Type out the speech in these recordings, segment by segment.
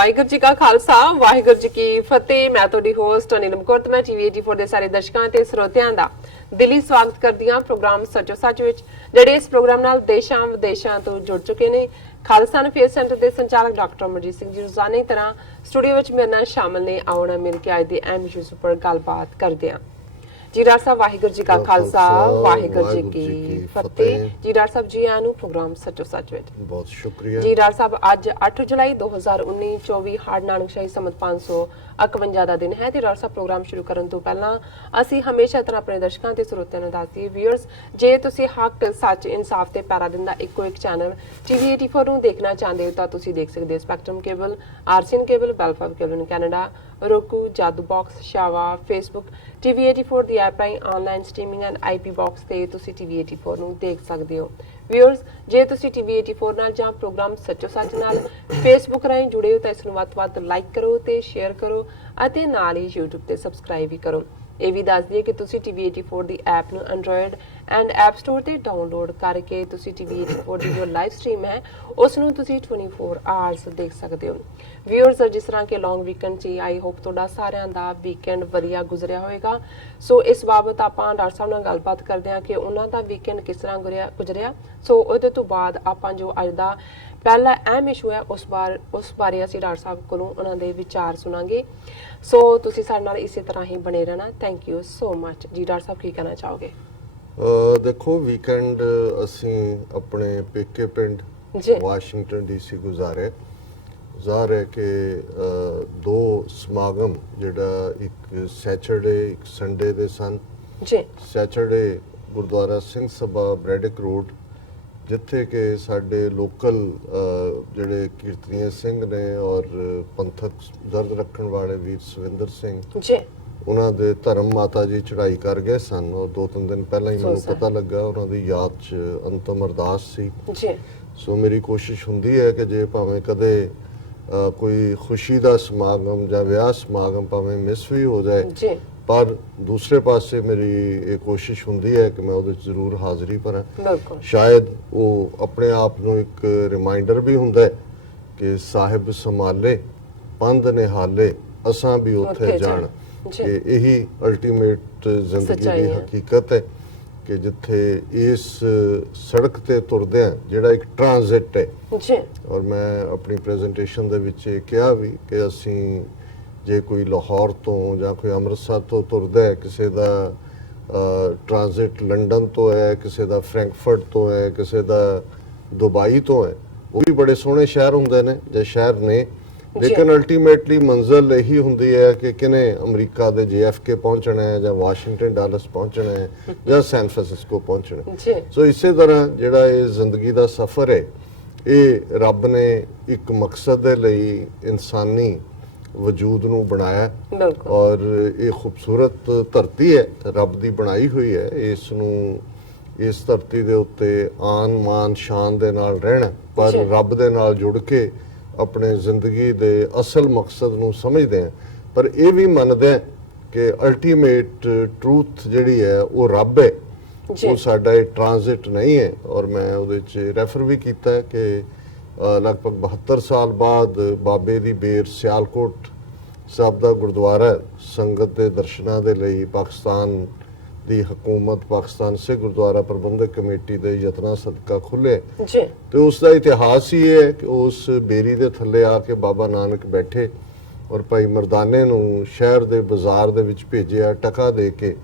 ਵਾਹਿਗੁਰੂ ਜੀ ਕਾ ਖਾਲਸਾ ਵਾਹਿਗੁਰੂ ਜੀ ਕੀ ਫਤਿਹ। ਮੈਂ ਤੁਹਾਡੀ ਹੋਸਟ ਅਨਿਲ ਕੌਰ ਤੇ ਮੈਂ TV84 ਦੇ ਸਾਰੇ ਦਰਸ਼ਕਾਂ ਤੇ ਸਰੋਤਿਆਂ ਦਾ ਦਿਲੀ ਸਵਾਗਤ ਕਰਦੀ ਹਾਂ ਪ੍ਰੋਗਰਾਮ ਸੱਚੋ ਸੱਚ ਵਿੱਚ, ਜਿਹੜੇ ਇਸ ਪ੍ਰੋਗਰਾਮ ਨਾਲ ਦੇਸ਼ਾਂ ਵਿਦੇਸ਼ਾਂ ਤੋਂ ਜੁੜ ਚੁੱਕੇ ਨੇ। ਖਾਲਿਸਤਾਨ ਫੇਸ ਸੈਂਟਰ ਦੇ ਸੰਚਾਲਕ ਡਾਕਟਰ ਅਮਰਜੀਤ ਸਿੰਘ ਜੀ ਰੋਜ਼ਾਨਾ ਦੀ ਤਰ੍ਹਾਂ ਸਟੂਡੀਓ ਵਿੱਚ ਮੇਰੇ ਨਾਲ ਸ਼ਾਮਲ ਨੇ। ਆਉਣਾ ਮਿਲ ਕੇ ਅੱਜ ਦੇ ਅਹਿਮ ਇਸ਼ੂਜ਼ ਉੱਪਰ ਗੱਲਬਾਤ ਕਰਦੇ ਹਾਂ। जी डॉक्टर साहब वाहिगुरू जी का खालसा वाहिगुरू जी की फतेह। जी डॉक्टर साहब जी आनू प्रोग्राम सचो सच विच बहुत शुक्रिया जी। डॉक्टर साहब अज 8 जुलाई 2019 24 हाड़ नानकशाही समत 551 ਦਾ ਦਿਨ ਹੈ ਤੇ ਡਾਕਟਰ ਸਾਹਿਬ ਪ੍ਰੋਗਰਾਮ ਸ਼ੁਰੂ ਕਰਨ ਤੋਂ ਪਹਿਲਾਂ ਅਸੀਂ ਹਮੇਸ਼ਾ ਤਰ੍ਹਾਂ ਆਪਣੇ ਦਰਸ਼ਕਾਂ ਤੇ ਸਰੋਤਿਆਂ ਨੂੰ ਦੱਸਦੀ ਵੀਅਰਸ, ਜੇ ਤੁਸੀਂ ਹੱਕ ਸੱਚ ਇਨਸਾਫ ਤੇ ਪੈਰਾ ਦਿੰਦਾ ਇੱਕੋ ਇੱਕ ਚੈਨਲ TV84 ਨੂੰ ਦੇਖਣਾ ਚਾਹੁੰਦੇ ਹੋ ਤਾਂ ਤੁਸੀਂ ਦੇਖ ਸਕਦੇ ਹੋ spectrum cable, RCN cable, Bell Fibe cable in Canada, roku, Jadoo box, ਸ਼ਾਵਾ, ਫੇਸਬੁੱਕ, TV84 ਦੀ ਐਪ ਰਾਹੀਂ online streaming and IP box ਤੇ ਤੁਸੀਂ TV84 ਨੂੰ ਦੇਖ ਸਕਦੇ ਹੋ। ਵੀਅਰਸ, ਜੇ ਤੁਸੀਂ TV84 ਨਾਲ ਜਾਂ ਪ੍ਰੋਗਰਾਮ ਸੱਚੋ ਸੱਚ ਨਾਲ ਫੇਸਬੁੱਕ ਰਾਹੀਂ ਜੁੜੇ ਹੋ ਤਾਂ ਇਸ ਨੂੰ ਵੱਧ ਤੋਂ ਵੱਧ ਲਾਈਕ ਕਰੋ ਤੇ ਸ਼ੇਅਰ ਕਰੋ ਅਤੇ ਨਾਲ ਹੀ YouTube ਤੇ ਸਬਸਕ੍ਰਾਈਬ ਵੀ ਕਰੋ। ਇਹ ਵੀ ਦੱਸ ਦਈਏ ਕਿ ਤੁਸੀਂ TV84 ਦੀ ਐਪ ਨੂੰ ਐਂਡਰੋਇਡ ਐਂਡ ਐਪ ਸਟੋਰ ਤੇ ਡਾਊਨਲੋਡ ਕਰਕੇ ਤੁਸੀਂ TV84 ਦੀ ਜੋ ਲਾਈਵ ਸਟ੍ਰੀਮ ਹੈ ਉਸ ਨੂੰ ਤੁਸੀਂ 24 ਆਵਰਸ ਦੇਖ ਸਕਦੇ ਹੋ। ਵੀਅਰਸ, ਜਿਸ ਤਰ੍ਹਾਂ ਕਿ ਲੌਂਗ ਵੀਕਐਂਡ 'ਚ ਆਈ ਹੋਪ ਤੁਹਾਡਾ ਸਾਰਿਆਂ ਦਾ ਵੀਕਐਂਡ ਵਧੀਆ ਗੁਜ਼ਰਿਆ ਹੋਏਗਾ। ਸੋ ਇਸ ਬਾਬਤ ਆਪਾਂ ਡਾਕਟਰ ਸਾਹਿਬ ਨਾਲ ਗੱਲਬਾਤ ਕਰਦੇ ਹਾਂ ਕਿ ਉਹਨਾਂ ਦਾ ਵੀਕਐਂਡ ਕਿਸ ਤਰ੍ਹਾਂ ਗੁਜ਼ਰਿਆ। ਸੋ ਉਹਦੇ ਤੋਂ ਬਾਅਦ ਆਪਾਂ ਜੋ ਅੱਜ ਦਾ ਪਹਿਲਾ ਅਹਿਮ ਇਸ਼ੂ ਹੈ ਉਸ ਬਾਰੇ ਅਸੀਂ ਡਾਕਟਰ ਸਾਹਿਬ ਕੋਲੋਂ ਉਹਨਾਂ ਦੇ ਵਿਚਾਰ ਸੁਣਾਂਗੇ। ਸੋ ਤੁਸੀਂ ਸਾਡੇ ਨਾਲ ਇਸੇ ਤਰ੍ਹਾਂ ਹੀ ਬਣੇ ਰਹਿਣਾ। ਥੈਂਕ ਯੂ ਸੋ ਮਚ ਜੀ। ਡਾਕਟਰ ਸਾਹਿਬ ਕੀ ਕਹਿਣਾ ਚਾਹੋਗੇ? ਦੇਖੋ, ਵੀਕਐਂਡ ਅਸੀਂ ਆਪਣੇ ਪੇਕੇ ਪਿੰਡ ਵਾਸ਼ਿੰਗਟਨ DC ਗੁਜ਼ਾਰੇ। ਜ਼ਾਹਰ ਹੈ ਕਿ ਦੋ ਸਮਾਗਮ, ਜਿਹੜਾ ਇੱਕ ਸੈਚਰਡੇ ਇੱਕ ਸੰਡੇ ਦੇ ਸਨ ਜੀ। ਸੈਚਰਡੇ ਗੁਰਦੁਆਰਾ ਸਿੰਘ ਸਭਾ ਬ੍ਰੈਡਿਕ ਰੋਡ, ਜਿੱਥੇ ਕਿ ਸਾਡੇ ਲੋਕਲ ਜਿਹੜੇ ਕੀਰਤਨੀਏ ਸਿੰਘ ਨੇ ਔਰ ਪੰਥਕ ਦਰਦ ਰੱਖਣ ਵਾਲੇ ਵੀਰ ਸਵਿੰਦਰ ਸਿੰਘ ਜੀ, ਉਹਨਾਂ ਦੇ ਧਰਮ ਮਾਤਾ ਜੀ ਚੜ੍ਹਾਈ ਕਰ ਗਏ ਸਨ ਔਰ 2-3 ਦਿਨ ਪਹਿਲਾਂ ਹੀ ਮੈਨੂੰ ਪਤਾ ਲੱਗਾ। ਉਹਨਾਂ ਦੀ ਯਾਦ 'ਚ ਅੰਤਮ ਅਰਦਾਸ ਸੀ ਜੀ। ਸੋ ਮੇਰੀ ਕੋਸ਼ਿਸ਼ ਹੁੰਦੀ ਹੈ ਕਿ ਜੇ ਭਾਵੇਂ ਕਦੇ ਕੋਈ ਖੁਸ਼ੀ ਦਾ ਸਮਾਗਮ ਜਾਂ ਵਿਆਹ ਸਮਾਗਮ ਭਾਵੇਂ ਮਿਸ ਵੀ ਹੋ ਜਾਏ ਜੀ, ਪਰ ਦੂਸਰੇ ਪਾਸੇ ਮੇਰੀ ਇਹ ਕੋਸ਼ਿਸ਼ ਹੁੰਦੀ ਹੈ ਕਿ ਮੈਂ ਉਹਦੇ 'ਚ ਜ਼ਰੂਰ ਹਾਜ਼ਰੀ ਭਰਾਂ। ਸ਼ਾਇਦ ਉਹ ਆਪਣੇ ਆਪ ਨੂੰ ਇੱਕ ਰਿਮਾਈਂਡਰ ਵੀ ਹੁੰਦਾ ਹੈ ਕਿ ਸਾਹਿਬ ਸੰਭਾਲੇ ਪੰਧ ਨਿਹਾਲੇ ਅਸਾਂ ਵੀ ਉੱਥੇ ਜਾਣ। ਕਿ ਇਹੀ ਅਲਟੀਮੇਟ ਜ਼ਿੰਦਗੀ ਦੀ ਹਕੀਕਤ ਹੈ ਕਿ ਜਿੱਥੇ ਇਸ ਸੜਕ ਤੇ ਤੁਰਦੇ ਆ, ਜਿਹੜਾ ਇੱਕ ਟ੍ਰਾਂਜ਼ਿਟ ਹੈ ਜੀ। ਔਰ ਮੈਂ ਆਪਣੀ ਪ੍ਰੈਜੈਂਟੇਸ਼ਨ ਦੇ ਵਿੱਚ ਇਹ ਕਿਹਾ ਵੀ ਕਿ ਅਸੀਂ ਜੇ ਕੋਈ ਲਾਹੌਰ ਤੋਂ ਜਾਂ ਕੋਈ ਅੰਮ੍ਰਿਤਸਰ ਤੋਂ ਤੁਰਦਾ ਹੈ, ਕਿਸੇ ਦਾ ਟ੍ਰਾਂਜ਼ਿਟ ਲੰਡਨ ਤੋਂ ਹੈ, ਕਿਸੇ ਦਾ ਫਰੈਂਕਫਰਟ ਤੋਂ ਹੈ, ਕਿਸੇ ਦਾ ਦੁਬਈ ਤੋਂ ਹੈ, ਉਹ ਵੀ ਬੜੇ ਸੋਹਣੇ ਸ਼ਹਿਰ ਹੁੰਦੇ ਨੇ ਜਾਂ ਸ਼ਹਿਰ ਨੇ, ਲੇਕਿਨ ਅਲਟੀਮੇਟਲੀ ਮੰਜ਼ਿਲ ਇਹੀ ਹੁੰਦੀ ਹੈ ਕਿ ਕਿਨੇ ਅਮਰੀਕਾ ਦੇ JFK ਪਹੁੰਚਣਾ ਹੈ ਜਾਂ ਵਾਸ਼ਿੰਗਟਨ ਡਾਲਸ ਪਹੁੰਚਣਾ ਹੈ ਜਾਂ ਸੈਨ ਫਰਾਂਸਿਸਕੋ ਪਹੁੰਚਣਾ ਹੈ। ਸੋ ਇਸੇ ਤਰ੍ਹਾਂ ਜਿਹੜਾ ਇਹ ਜ਼ਿੰਦਗੀ ਦਾ ਸਫ਼ਰ ਹੈ, ਇਹ ਰੱਬ ਨੇ ਇੱਕ ਮਕਸਦ ਦੇ ਲਈ ਇਨਸਾਨੀ ਵਜੂਦ ਨੂੰ ਬਣਾਇਆ ਔਰ ਇਹ ਖੂਬਸੂਰਤ ਧਰਤੀ ਹੈ, ਰੱਬ ਦੀ ਬਣਾਈ ਹੋਈ ਹੈ। ਇਸ ਨੂੰ ਇਸ ਧਰਤੀ ਦੇ ਉੱਤੇ ਆਨ ਮਾਨ ਸ਼ਾਨ ਦੇ ਨਾਲ ਰਹਿਣਾ, ਪਰ ਰੱਬ ਦੇ ਨਾਲ ਜੁੜ ਕੇ ਆਪਣੇ ਜ਼ਿੰਦਗੀ ਦੇ ਅਸਲ ਮਕਸਦ ਨੂੰ ਸਮਝਦੇ ਹਾਂ, ਪਰ ਇਹ ਵੀ ਮੰਨਦੇ ਹਾਂ ਕਿ ਅਲਟੀਮੇਟ ਟਰੂਥ ਜਿਹੜੀ ਹੈ ਉਹ ਰੱਬ ਹੈ, ਉਹ ਸਾਡਾ ਇਹ ਟ੍ਰਾਂਜ਼ਿਟ ਨਹੀਂ ਹੈ। ਔਰ ਮੈਂ ਉਹਦੇ 'ਚ ਰੈਫਰ ਵੀ ਕੀਤਾ ਹੈ ਕਿ ਲਗਭਗ 72 ਸਾਲ ਬਾਅਦ ਬਾਬੇ ਦੀ ਬੇਰ ਸਿਆਲਕੋਟ ਸਾਹਿਬ ਦਾ ਗੁਰਦੁਆਰਾ ਸੰਗਤ ਦੇ ਦਰਸ਼ਨਾਂ ਦੇ ਲਈ ਪਾਕਿਸਤਾਨ ਦੀ ਹਕੂਮਤ, ਪਾਕਿਸਤਾਨ ਸਿੱਖ ਗੁਰਦੁਆਰਾ ਪ੍ਰਬੰਧਕ ਕਮੇਟੀ ਦੇ ਯਤਨਾਂ ਸਦਕਾ ਖੁੱਲੇ ਜੀ। ਤੇ ਉਸ ਦਾ ਇਤਿਹਾਸ ਹੀ ਇਹ ਹੈ ਕਿ ਉਸ ਬੇਰੀ ਦੇ ਥੱਲੇ ਆ ਕੇ ਬਾਬਾ ਨਾਨਕ ਬੈਠੇ ਔਰ ਭਾਈ ਮਰਦਾਨੇ ਨੂੰ ਸ਼ਹਿਰ ਦੇ ਬਾਜ਼ਾਰ ਦੇ ਵਿੱਚ ਭੇਜਿਆ ਟਕਾ ਦੇ ਕੇ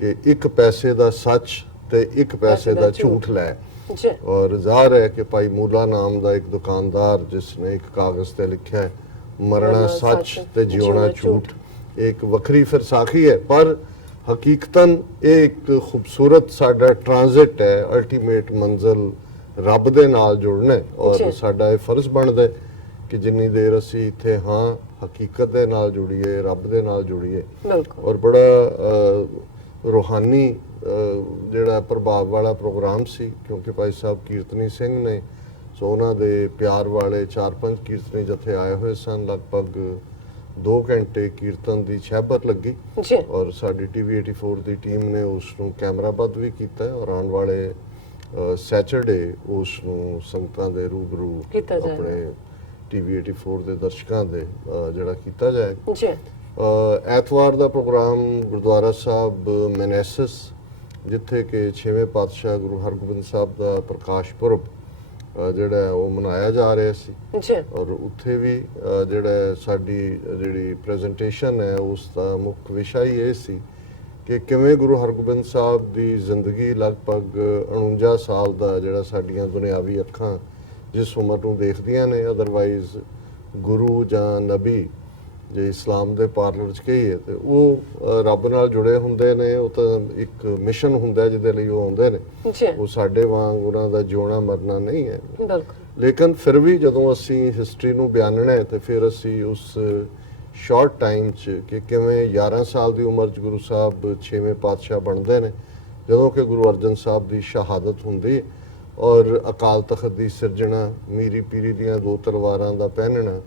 ਕਿ 1 ਪੈਸੇ ਦਾ ਸੱਚ ਤੇ 1 ਪੈਸੇ ਦਾ ਝੂਠ ਲੈ। ਔਰ ਜ਼ਾਹਰ ਹੈ ਕਿ ਭਾਈ ਮੂਲਾ ਨਾਮ ਦਾ ਇੱਕ ਦੁਕਾਨਦਾਰ, ਜਿਸ ਨੇ ਇੱਕ ਕਾਗਜ਼ ਤੇ ਲਿਖਿਆ ਮਰਨਾ ਸੱਚ ਤੇ ਜਿਉਣਾ ਝੂਠ, ਇੱਕ ਵੱਖਰੀ ਫਿਰ ਸਾਖੀ ਹੈ, ਪਰ ਹਕੀਕਤਨ ਇਹ ਇੱਕ ਖੂਬਸੂਰਤ ਸਾਡਾ ਟ੍ਰਾਂਜ਼ਿਟ ਹੈ। ਅਲਟੀਮੇਟ ਮੰਜ਼ਿਲ ਰੱਬ ਦੇ ਨਾਲ ਜੁੜਨਾ ਔਰ ਸਾਡਾ ਇਹ ਫਰਜ਼ ਬਣਦਾ ਕਿ ਜਿੰਨੀ ਦੇਰ ਅਸੀਂ ਇੱਥੇ ਹਾਂ ਹਕੀਕਤ ਦੇ ਨਾਲ ਜੁੜੀਏ, ਰੱਬ ਦੇ ਨਾਲ ਜੁੜੀਏ। ਔਰ ਬੜਾ ਰੂਹਾਨੀ ਜਿਹੜਾ ਪ੍ਰਭਾਵ ਵਾਲਾ ਪ੍ਰੋਗਰਾਮ ਸੀ, ਕਿਉਂਕਿ ਭਾਈ ਸਾਹਿਬ ਕੀਰਤਨੀ ਸਿੰਘ ਨੇ, ਸੋ ਉਹਨਾਂ ਦੇ ਪਿਆਰ ਵਾਲੇ 4-5 ਕੀਰਤਨੀ ਜਥੇ ਆਏ ਹੋਏ ਸਨ। ਲਗਭਗ 2 ਘੰਟੇ ਕੀਰਤਨ ਦੀ ਛਹਿਬਰ ਲੱਗੀ ਔਰ ਸਾਡੀ TV84 ਦੀ ਟੀਮ ਨੇ ਉਸ ਨੂੰ ਕੈਮਰਾਬੱਧ ਵੀ ਕੀਤਾ ਔਰ ਆਉਣ ਵਾਲੇ ਸੈਚਰਡੇ ਉਸ ਨੂੰ ਸੰਗਤਾਂ ਦੇ ਰੂਬਰੂ ਆਪਣੇ TV 84 ਦੇ ਦਰਸ਼ਕਾਂ ਦੇ ਜਿਹੜਾ ਕੀਤਾ ਜਾਏਗਾ ਜੀ। ਐਤਵਾਰ ਦਾ ਪ੍ਰੋਗਰਾਮ ਗੁਰਦੁਆਰਾ ਸਾਹਿਬ ਮੈਨੇਸਸ, ਜਿੱਥੇ ਕਿ 6ਵੇਂ ਪਾਤਸ਼ਾਹ ਗੁਰੂ ਹਰਗੋਬਿੰਦ ਸਾਹਿਬ ਦਾ ਪ੍ਰਕਾਸ਼ ਪੁਰਬ ਜਿਹੜਾ ਉਹ ਮਨਾਇਆ ਜਾ ਰਿਹਾ ਸੀ ਜੀ। ਔਰ ਉੱਥੇ ਵੀ ਜਿਹੜਾ ਸਾਡੀ ਜਿਹੜੀ ਪ੍ਰੈਜੈਂਟੇਸ਼ਨ ਹੈ ਉਸ ਦਾ ਮੁੱਖ ਵਿਸ਼ਾ ਹੀ ਇਹ ਸੀ ਕਿ ਕਿਵੇਂ ਗੁਰੂ ਹਰਗੋਬਿੰਦ ਸਾਹਿਬ ਦੀ ਜ਼ਿੰਦਗੀ ਲਗਭਗ 49 ਸਾਲ ਦਾ ਜਿਹੜਾ ਸਾਡੀਆਂ ਦੁਨਿਆਵੀ ਅੱਖਾਂ ਜਿਸ ਉਮਰ ਨੂੰ ਦੇਖਦੀਆਂ ਨੇ, ਅਦਰਵਾਈਜ਼ ਗੁਰੂ ਜਾਂ ਨਬੀ ਜੇ ਇਸਲਾਮ ਦੇ ਪਾਰਲਰ 'ਚ ਕਹੀਏ ਤੇ ਉਹ ਰੱਬ ਨਾਲ ਜੁੜੇ ਹੁੰਦੇ ਨੇ। ਉਹ ਤਾਂ ਇੱਕ ਮਿਸ਼ਨ ਹੁੰਦਾ ਜਿਹਦੇ ਲਈ ਉਹ ਆਉਂਦੇ ਨੇ। ਉਹ ਸਾਡੇ ਵਾਂਗ ਉਹਨਾਂ ਦਾ ਜਿਉਣਾ ਮਰਨਾ ਨਹੀਂ ਹੈ। ਲੇਕਿਨ ਫਿਰ ਵੀ ਜਦੋਂ ਅਸੀਂ ਹਿਸਟਰੀ ਨੂੰ ਬਿਆਨਣਾ ਹੈ ਤੇ ਫਿਰ ਅਸੀਂ ਉਸ ਸ਼ਾਰਟ ਟਾਈਮ 'ਚ ਕਿ ਕਿਵੇਂ 11 ਸਾਲ ਦੀ ਉਮਰ 'ਚ ਗੁਰੂ ਸਾਹਿਬ 6ਵੇਂ ਪਾਤਸ਼ਾਹ ਬਣਦੇ ਨੇ, ਜਦੋਂ ਕਿ ਗੁਰੂ ਅਰਜਨ ਸਾਹਿਬ ਦੀ ਸ਼ਹਾਦਤ ਹੁੰਦੀ ਔਰ ਅਕਾਲ ਤਖਤ ਦੀ ਸਿਰਜਣਾ, ਮੀਰੀ ਪੀਰੀ ਦੀਆਂ 2 ਤਲਵਾਰਾਂ ਦਾ ਪਹਿਨਣਾ,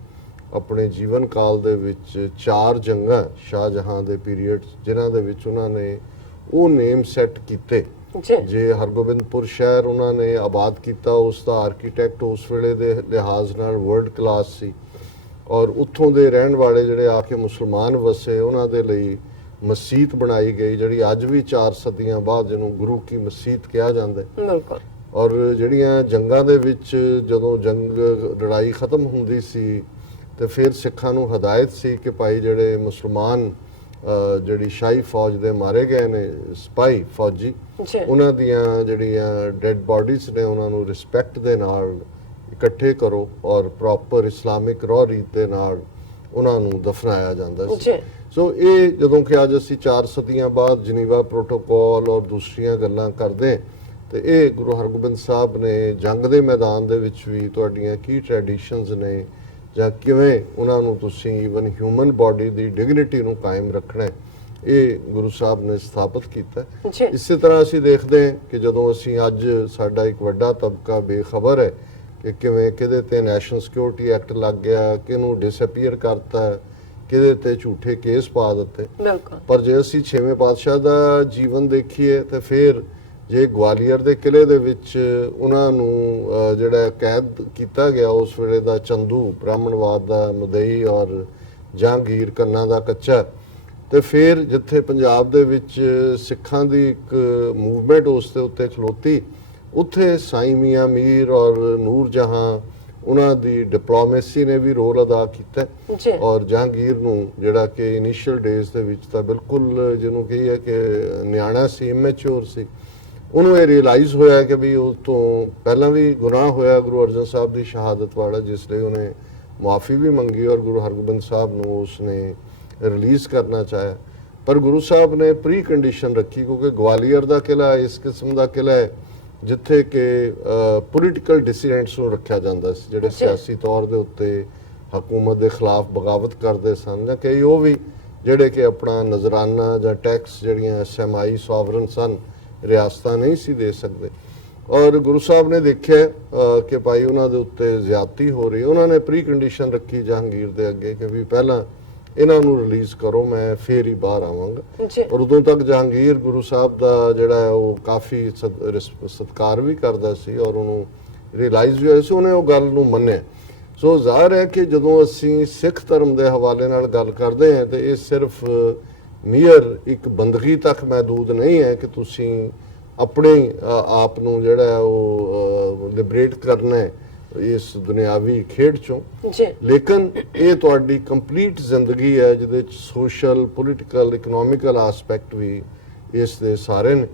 ਆਪਣੇ ਜੀਵਨ ਕਾਲ ਦੇ ਵਿੱਚ 4 ਜੰਗਾਂ ਸ਼ਾਹਜਹਾਂ ਦੇ ਪੀਰੀਅਡ ਜਿਨ੍ਹਾਂ ਦੇ ਵਿੱਚ ਉਹਨਾਂ ਨੇ ਉਹ ਨੇਮ ਸੈੱਟ ਕੀਤੇ। ਜੇ ਹਰਗੋਬਿੰਦਪੁਰ ਸ਼ਹਿਰ ਉਹਨਾਂ ਨੇ ਆਬਾਦ ਕੀਤਾ, ਉਸ ਦਾ ਆਰਕੀਟੈਕਟ ਉਸ ਵੇਲੇ ਦੇ ਲਿਹਾਜ਼ ਨਾਲ ਵਰਲਡ ਕਲਾਸ ਸੀ ਔਰ ਉੱਥੋਂ ਦੇ ਰਹਿਣ ਵਾਲੇ ਜਿਹੜੇ ਆ ਕੇ ਮੁਸਲਮਾਨ ਵਸੇ ਉਹਨਾਂ ਦੇ ਲਈ ਮਸਜਿਦ ਬਣਾਈ ਗਈ, ਜਿਹੜੀ ਅੱਜ ਵੀ 4 ਸਦੀਆਂ ਬਾਅਦ ਜਿਹਨੂੰ ਗੁਰੂ ਕੀ ਮਸਜਿਦ ਕਿਹਾ ਜਾਂਦਾ ਹੈ। ਔਰ ਜਿਹੜੀਆਂ ਜੰਗਾਂ ਦੇ ਵਿੱਚ ਜਦੋਂ ਜੰਗ ਲੜਾਈ ਖਤਮ ਹੁੰਦੀ ਸੀ ਤੇ ਫਿਰ ਸਿੱਖਾਂ ਨੂੰ ਹਦਾਇਤ ਸੀ ਕਿ ਭਾਈ ਜਿਹੜੇ ਮੁਸਲਮਾਨ ਜਿਹੜੀ ਸ਼ਾਹੀ ਫੌਜ ਦੇ ਮਾਰੇ ਗਏ ਨੇ ਸਿਪਾਹੀ ਫੌਜੀ, ਉਹਨਾਂ ਦੀਆਂ ਜਿਹੜੀਆਂ ਡੈਡ ਬਾਡੀਜ਼ ਨੇ ਉਹਨਾਂ ਨੂੰ ਰਿਸਪੈਕਟ ਦੇ ਨਾਲ ਇਕੱਠੇ ਕਰੋ ਔਰ ਪ੍ਰੋਪਰ ਇਸਲਾਮਿਕ ਰੌ ਰੀਤ ਦੇ ਨਾਲ ਉਹਨਾਂ ਨੂੰ ਦਫਨਾਇਆ ਜਾਂਦਾ ਸੀ। ਸੋ ਇਹ ਜਦੋਂ ਕਿ ਅੱਜ ਅਸੀਂ 4 ਸਦੀਆਂ ਬਾਅਦ ਜਨੀਵਾ ਪ੍ਰੋਟੋਕਾਲ ਔਰ ਦੂਸਰੀਆਂ ਗੱਲਾਂ ਕਰਦੇ ਤੇ ਇਹ ਗੁਰੂ ਹਰਗੋਬਿੰਦ ਸਾਹਿਬ ਨੇ ਜੰਗ ਦੇ ਮੈਦਾਨ ਦੇ ਵਿੱਚ ਵੀ ਤੁਹਾਡੀਆਂ ਕੀ ਟ੍ਰੈਡੀਸ਼ਨਸ ਨੇ ਜਾਂ ਕਿਵੇਂ ਉਹਨਾਂ ਨੂੰ ਤੁਸੀਂ ਈਵਨ ਹਿਊਮਨ ਬਾਡੀ ਦੀ ਡਿਗਨਿਟੀ ਨੂੰ ਕਾਇਮ ਰੱਖਣਾ, ਇਹ ਗੁਰੂ ਸਾਹਿਬ ਨੇ ਸਥਾਪਿਤ ਕੀਤਾ। ਇਸੇ ਤਰ੍ਹਾਂ ਅਸੀਂ ਦੇਖਦੇ ਹਾਂ ਕਿ ਜਦੋਂ ਅਸੀਂ ਅੱਜ ਸਾਡਾ ਇੱਕ ਵੱਡਾ ਤਬਕਾ ਬੇਖਬਰ ਹੈ ਕਿ ਕਿਵੇਂ ਕਿਹਦੇ ਤੇ ਨੈਸ਼ਨਲ ਸਿਕਿਉਰਿਟੀ ਐਕਟ ਲੱਗ ਗਿਆ, ਕਿਹਨੂੰ ਡਿਸਅਪੀਅਰ ਕਰਤਾ, ਕਿਹਦੇ ਤੇ ਝੂਠੇ ਕੇਸ ਪਾ ਦਿੱਤੇ। ਪਰ ਜੇ ਅਸੀਂ 6ਵੇਂ ਪਾਤਸ਼ਾਹ ਦਾ ਜੀਵਨ ਦੇਖੀਏ ਤੇ ਫਿਰ ਜੇ ਗਵਾਲੀਅਰ ਦੇ ਕਿਲੇ ਦੇ ਵਿੱਚ ਉਹਨਾਂ ਨੂੰ ਜਿਹੜਾ ਕੈਦ ਕੀਤਾ ਗਿਆ ਉਸ ਵੇਲੇ ਦਾ ਚੰਦੂ ਬ੍ਰਾਹਮਣਵਾਦ ਦਾ ਮਦਈ ਔਰ ਜਹਾਂਗੀਰ ਕੰਨਾਂ ਦਾ ਕੱਚਾ, ਤੇ ਫਿਰ ਜਿੱਥੇ ਪੰਜਾਬ ਦੇ ਵਿੱਚ ਸਿੱਖਾਂ ਦੀ ਇੱਕ ਮੂਵਮੈਂਟ ਉਸ ਦੇ ਉੱਤੇ ਖਲੋਤੀ, ਉੱਥੇ ਸਾਈਂ ਮੀਆਂ ਮੀਰ ਔਰ ਨੂਰ ਜਹਾਂ ਉਹਨਾਂ ਦੀ ਡਿਪਲੋਮੇਸੀ ਨੇ ਵੀ ਰੋਲ ਅਦਾ ਕੀਤਾ ਔਰ ਜਹਾਂਗੀਰ ਨੂੰ ਜਿਹੜਾ ਕਿ ਇਨੀਸ਼ੀਅਲ ਡੇਜ਼ ਦੇ ਵਿੱਚ ਤਾਂ ਬਿਲਕੁਲ ਜਿਹਨੂੰ ਕਹੀਏ ਕਿ ਨਿਆਣਾ ਸੀ, ਇਮੈਚੁਰ ਸੀ, ਉਹਨੂੰ ਇਹ ਰਿਅਲਾਈਜ਼ ਹੋਇਆ ਕਿ ਵੀ ਉਸ ਤੋਂ ਪਹਿਲਾਂ ਵੀ ਗੁਨਾਹ ਹੋਇਆ ਗੁਰੂ ਅਰਜਨ ਸਾਹਿਬ ਦੀ ਸ਼ਹਾਦਤ ਵਾਲਾ, ਜਿਸ ਲਈ ਉਹਨੇ ਮੁਆਫੀ ਵੀ ਮੰਗੀ ਔਰ ਗੁਰੂ ਹਰਗੋਬਿੰਦ ਸਾਹਿਬ ਨੂੰ ਉਸਨੇ ਰਿਲੀਜ਼ ਕਰਨਾ ਚਾਹਿਆ। ਪਰ ਗੁਰੂ ਸਾਹਿਬ ਨੇ ਪ੍ਰੀ ਕੰਡੀਸ਼ਨ ਰੱਖੀ ਕਿਉਂਕਿ ਗਵਾਲੀਅਰ ਦਾ ਕਿਲਾ ਇਸ ਕਿਸਮ ਦਾ ਕਿਲਾ ਹੈ ਜਿੱਥੇ ਕਿ ਪੋਲੀਟੀਕਲ ਡਿਸੀਡੈਂਟਸ ਨੂੰ ਰੱਖਿਆ ਜਾਂਦਾ ਸੀ, ਜਿਹੜੇ ਸਿਆਸੀ ਤੌਰ ਦੇ ਉੱਤੇ ਹਕੂਮਤ ਦੇ ਖਿਲਾਫ ਬਗਾਵਤ ਕਰਦੇ ਸਨ ਜਾਂ ਕਈ ਉਹ ਵੀ ਜਿਹੜੇ ਕਿ ਆਪਣਾ ਨਜ਼ਰਾਨਾ ਜਾਂ ਟੈਕਸ ਜਿਹੜੀਆਂ SMI ਸੋਵਰਨ ਸਨ, ਰਿਆਸਤਾਂ ਨਹੀਂ ਸੀ ਦੇ ਸਕਦੇ। ਔਰ ਗੁਰੂ ਸਾਹਿਬ ਨੇ ਦੇਖਿਆ ਕਿ ਭਾਈ ਉਹਨਾਂ ਦੇ ਉੱਤੇ ਜ਼ਿਆਦਤੀ ਹੋ ਰਹੀ, ਉਹਨਾਂ ਨੇ ਪ੍ਰੀ ਕੰਡੀਸ਼ਨ ਰੱਖੀ ਜਹਾਂਗੀਰ ਦੇ ਅੱਗੇ ਕਿ ਵੀ ਪਹਿਲਾਂ ਇਹਨਾਂ ਨੂੰ ਰਿਲੀਜ਼ ਕਰੋ, ਮੈਂ ਫੇਰ ਹੀ ਬਾਹਰ ਆਵਾਂਗਾ। ਔਰ ਉਦੋਂ ਤੱਕ ਜਹਾਂਗੀਰ ਗੁਰੂ ਸਾਹਿਬ ਦਾ ਜਿਹੜਾ ਉਹ ਕਾਫੀ ਸਤਿਕਾਰ ਵੀ ਕਰਦਾ ਸੀ ਔਰ ਉਹਨੂੰ ਰਿਅਲਾਈਜ਼ ਵੀ ਹੋਇਆ ਸੀ, ਉਹਨੇ ਉਹ ਗੱਲ ਨੂੰ ਮੰਨਿਆ। ਸੋ ਜ਼ਾਹਰ ਹੈ ਕਿ ਜਦੋਂ ਅਸੀਂ ਸਿੱਖ ਧਰਮ ਦੇ ਹਵਾਲੇ ਨਾਲ ਗੱਲ ਕਰਦੇ ਹਾਂ ਤੇ ਇਹ ਸਿਰਫ ਨੀਅਰ ਇੱਕ ਬੰਦਗੀ ਤੱਕ ਮਹਿਦੂਦ ਨਹੀਂ ਹੈ ਕਿ ਤੁਸੀਂ ਆਪਣੇ ਆਪ ਨੂੰ ਜਿਹੜਾ ਉਹ ਲਿਬਰੇਟ ਕਰਨਾ ਹੈ ਇਸ ਦੁਨਿਆਵੀ ਖੇਡ ਚੋਂ, ਲੇਕਿਨ ਇਹ ਤੁਹਾਡੀ ਕੰਪਲੀਟ ਜ਼ਿੰਦਗੀ ਹੈ ਜਿਹਦੇ ਚ ਸੋਸ਼ਲ, ਪੋਲੀਟੀਕਲ, ਇਕਨੋਮਿਕਲ ਐਸਪੈਕਟ ਵੀ ਇਸ ਦੇ ਸਾਰੇ ਨੇ।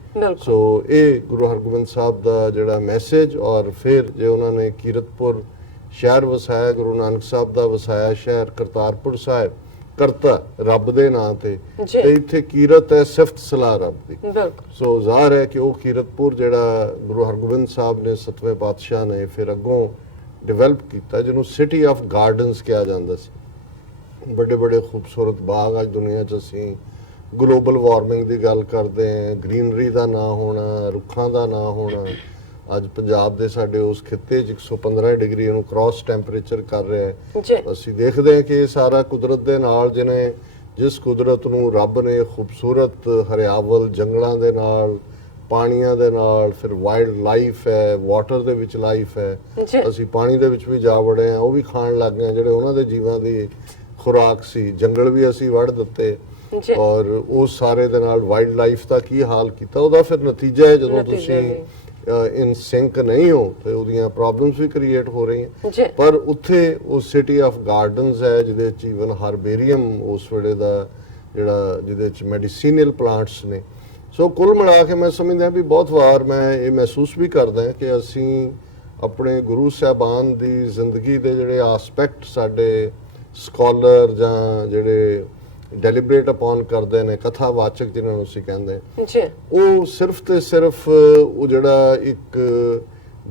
ਸੋ ਇਹ ਗੁਰੂ ਹਰਗੋਬਿੰਦ ਸਾਹਿਬ ਦਾ ਜਿਹੜਾ ਮੈਸੇਜ, ਔਰ ਫਿਰ ਜੇ ਉਹਨਾਂ ਨੇ ਕੀਰਤਪੁਰ ਸ਼ਹਿਰ ਵਸਾਇਆ, ਗੁਰੂ ਨਾਨਕ ਸਾਹਿਬ ਦਾ ਵਸਾਇਆ ਸ਼ਹਿਰ ਕਰਤਾਰਪੁਰ ਸਾਹਿਬ ਕਰਤਾ ਰੱਬ ਦੇ ਨਾਂ ਤੇ ਇੱਥੇ ਕੀਰਤ ਹੈ ਸਿਫਤ ਸਲਾਹ ਰੱਬ ਦੀ। ਸੋ ਜ਼ਾਹਰ ਹੈ ਕਿ ਉਹ ਕੀਰਤਪੁਰ ਜਿਹੜਾ ਗੁਰੂ ਹਰਗੋਬਿੰਦ ਸਾਹਿਬ ਨੇ 7ਵੇਂ ਪਾਤਸ਼ਾਹ ਨੇ ਫਿਰ ਅੱਗੋਂ ਡਿਵੈਲਪ ਕੀਤਾ, ਜਿਹਨੂੰ ਸਿਟੀ ਆਫ ਗਾਰਡਨਸ ਕਿਹਾ ਜਾਂਦਾ ਸੀ। ਵੱਡੇ ਵੱਡੇ ਖੂਬਸੂਰਤ ਬਾਗ, ਅੱਜ ਦੁਨੀਆ 'ਚ ਅਸੀਂ ਗਲੋਬਲ ਵਾਰਮਿੰਗ ਦੀ ਗੱਲ ਕਰਦੇ ਹਾਂ, ਗ੍ਰੀਨਰੀ ਦਾ ਨਾ ਹੋਣਾ, ਰੁੱਖਾਂ ਦਾ ਨਾ ਹੋਣਾ। ਅੱਜ ਪੰਜਾਬ ਦੇ ਸਾਡੇ ਉਸ ਖਿੱਤੇ 'ਚ 115 ਡਿਗਰੀ ਨੂੰ ਕ੍ਰਾਸ ਟੈਂਪਰੇਚਰ ਕਰ ਰਿਹਾ ਹੈ। ਅਸੀਂ ਦੇਖਦੇ ਹਾਂ ਕਿ ਇਹ ਸਾਰਾ ਕੁਦਰਤ ਦੇ ਨਾਲ, ਜਿਸ ਕੁਦਰਤ ਨੂੰ ਰੱਬ ਨੇ ਖੂਬਸੂਰਤ ਹਰਿਆਵਲ ਜੰਗਲਾਂ ਦੇ ਨਾਲ, ਪਾਣੀਆਂ ਦੇ ਨਾਲ, ਫਿਰ ਵਾਈਲਡ ਲਾਈਫ ਹੈ, ਵਾਟਰ ਦੇ ਵਿੱਚ ਲਾਈਫ ਹੈ। ਅਸੀਂ ਪਾਣੀ ਦੇ ਵਿੱਚ ਵੀ ਜਾ ਵੜੇ ਆ, ਉਹ ਵੀ ਖਾਣ ਲੱਗ ਗਏ ਜਿਹੜੇ ਉਹਨਾਂ ਦੇ ਜੀਵਾਂ ਦੀ ਖੁਰਾਕ ਸੀ। ਜੰਗਲ ਵੀ ਅਸੀਂ ਵੱਢ ਦਿੱਤੇ ਔਰ ਉਸ ਸਾਰੇ ਦੇ ਨਾਲ ਵਾਈਲਡ ਲਾਈਫ ਦਾ ਕੀ ਹਾਲ ਕੀਤਾ। ਉਹਦਾ ਫਿਰ ਨਤੀਜਾ ਹੈ ਜਦੋਂ ਤੁਸੀਂ ਇਨ ਸਿੰਕ ਨਹੀਂ ਹੋ ਤੇ ਉਹਦੀਆਂ ਪ੍ਰੋਬਲਮਸ ਵੀ ਕ੍ਰੀਏਟ ਹੋ ਰਹੀਆਂ। ਪਰ ਉੱਥੇ ਉਹ ਸਿਟੀ ਆਫ ਗਾਰਡਨਸ ਹੈ ਜਿਹਦੇ ਚ ਈਵਨ ਹਰਬੇਰੀਅਮ ਉਸ ਵੇਲੇ ਦਾ ਜਿਹੜਾ ਜਿਹਦੇ ਚ ਮੈਡੀਸੀਨਲ ਪਲਾਂਟਸ ਨੇ। ਸੋ ਕੁੱਲ ਮਿਲਾ ਕੇ ਮੈਂ ਸਮਝਦਾ ਵੀ ਬਹੁਤ ਵਾਰ ਮੈਂ ਇਹ ਮਹਿਸੂਸ ਵੀ ਕਰਦਾ ਕਿ ਅਸੀਂ ਆਪਣੇ ਗੁਰੂ ਸਾਹਿਬਾਨ ਦੀ ਜ਼ਿੰਦਗੀ ਦੇ ਜਿਹੜੇ ਆਸਪੈਕਟ ਸਾਡੇ ਸਕਾਲਰ ਜਾਂ ਜਿਹੜੇ ਡੈਲੀਬਰੇਟ ਅਪਨ ਕਰਦੇ ਨੇ, ਕਥਾਵਾਚਕ ਜਿਹਨਾਂ ਨੂੰ ਅਸੀਂ ਕਹਿੰਦੇ, ਉਹ ਸਿਰਫ ਤੇ ਸਿਰਫ ਉਹ ਜਿਹੜਾ ਇੱਕ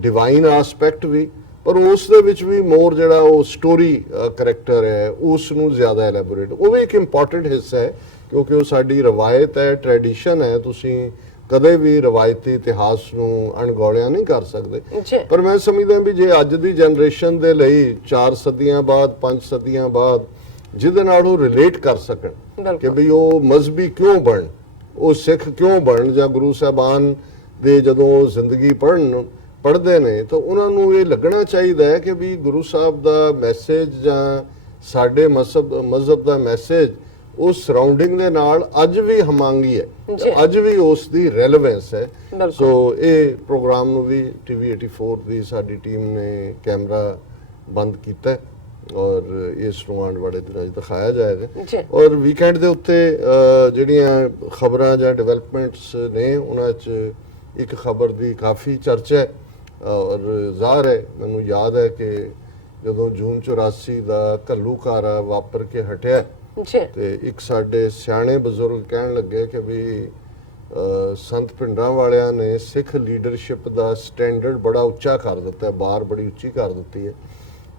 ਡਿਵਾਈਨ ਆਸਪੈਕਟ ਵੀ, ਪਰ ਉਸ ਦੇ ਵਿੱਚ ਵੀ ਮੋਰ ਜਿਹੜਾ ਉਹ ਸਟੋਰੀ ਕਰੈਕਟਰ ਹੈ ਉਸ ਨੂੰ ਜ਼ਿਆਦਾ ਐਲੈਬੋਰੇਟ, ਉਹ ਵੀ ਇੱਕ ਇੰਪੋਰਟੈਂਟ ਹਿੱਸਾ ਹੈ ਕਿਉਂਕਿ ਉਹ ਸਾਡੀ ਰਵਾਇਤ ਹੈ, ਟ੍ਰੈਡੀਸ਼ਨ ਹੈ। ਤੁਸੀਂ ਕਦੇ ਵੀ ਰਵਾਇਤੀ ਇਤਿਹਾਸ ਨੂੰ ਅਣਗੌਲਿਆ ਨਹੀਂ ਕਰ ਸਕਦੇ। ਪਰ ਮੈਂ ਸਮਝਦਾ ਵੀ ਜੇ ਅੱਜ ਦੀ ਜਨਰੇਸ਼ਨ ਦੇ ਲਈ 4 ਸਦੀਆਂ ਬਾਅਦ 5 ਸਦੀਆਂ ਬਾਅਦ ਜਿਹਦੇ ਨਾਲ ਉਹ ਰਿਲੇਟ ਕਰ ਸਕਣ ਕਿ ਵੀ ਉਹ ਮਜ਼ਹਬੀ ਕਿਉਂ ਬਣ, ਉਹ ਸਿੱਖ ਕਿਉਂ ਬਣ, ਜਾਂ ਗੁਰੂ ਸਾਹਿਬਾਨ ਦੇ ਜਦੋਂ ਜ਼ਿੰਦਗੀ ਪੜ੍ਹਦੇ ਨੇ ਤਾਂ ਉਹਨਾਂ ਨੂੰ ਇਹ ਲੱਗਣਾ ਚਾਹੀਦਾ ਹੈ ਕਿ ਵੀ ਗੁਰੂ ਸਾਹਿਬ ਦਾ ਮੈਸੇਜ ਜਾਂ ਸਾਡੇ ਮਜ਼ਹਬ ਦਾ ਮੈਸੇਜ ਉਸ ਸਰਾਊਂਡਿੰਗ ਦੇ ਨਾਲ ਅੱਜ ਵੀ ਹਮਾਂਗੀ ਹੈ, ਅੱਜ ਵੀ ਉਸ ਦੀ ਰੈਲੇਵੈਂਸ ਹੈ। ਸੋ ਇਹ ਪ੍ਰੋਗਰਾਮ ਨੂੰ ਵੀ TV 84 ਦੀ ਸਾਡੀ ਟੀਮ ਨੇ ਕੈਮਰਾ ਬੰਦ ਕੀਤਾ ਔਰ ਇਸ ਨੂੰ ਆਉਣ ਵਾਲੇ ਦਿਨਾਂ 'ਚ ਦਿਖਾਇਆ ਜਾਏਗਾ। ਔਰ ਵੀਕਐਂਡ ਦੇ ਉੱਤੇ ਜਿਹੜੀਆਂ ਖਬਰਾਂ ਜਾਂ ਡਿਵੈਲਪਮੈਂਟਸ ਨੇ ਉਹਨਾਂ 'ਚ ਇੱਕ ਖਬਰ ਦੀ ਕਾਫੀ ਚਰਚਾ ਹੈ ਔਰ ਜ਼ਾਹਰ ਹੈ, ਮੈਨੂੰ ਯਾਦ ਹੈ ਕਿ ਜਦੋਂ ਜੂਨ 84 ਦਾ ਘੱਲੂਘਾਰਾ ਵਾਪਰ ਕੇ ਹਟਿਆ ਤੇ ਇੱਕ ਸਾਡੇ ਸਿਆਣੇ ਬਜ਼ੁਰਗ ਕਹਿਣ ਲੱਗੇ ਕਿ ਵੀ ਸੰਤ ਪਿੰਡਾਂ ਵਾਲਿਆਂ ਨੇ ਸਿੱਖ ਲੀਡਰਸ਼ਿਪ ਦਾ ਸਟੈਂਡਰਡ ਬੜਾ ਉੱਚਾ ਕਰ ਦਿੱਤਾ, ਬਾਰ ਬੜੀ ਉੱਚੀ ਕਰ ਦਿੱਤੀ ਹੈ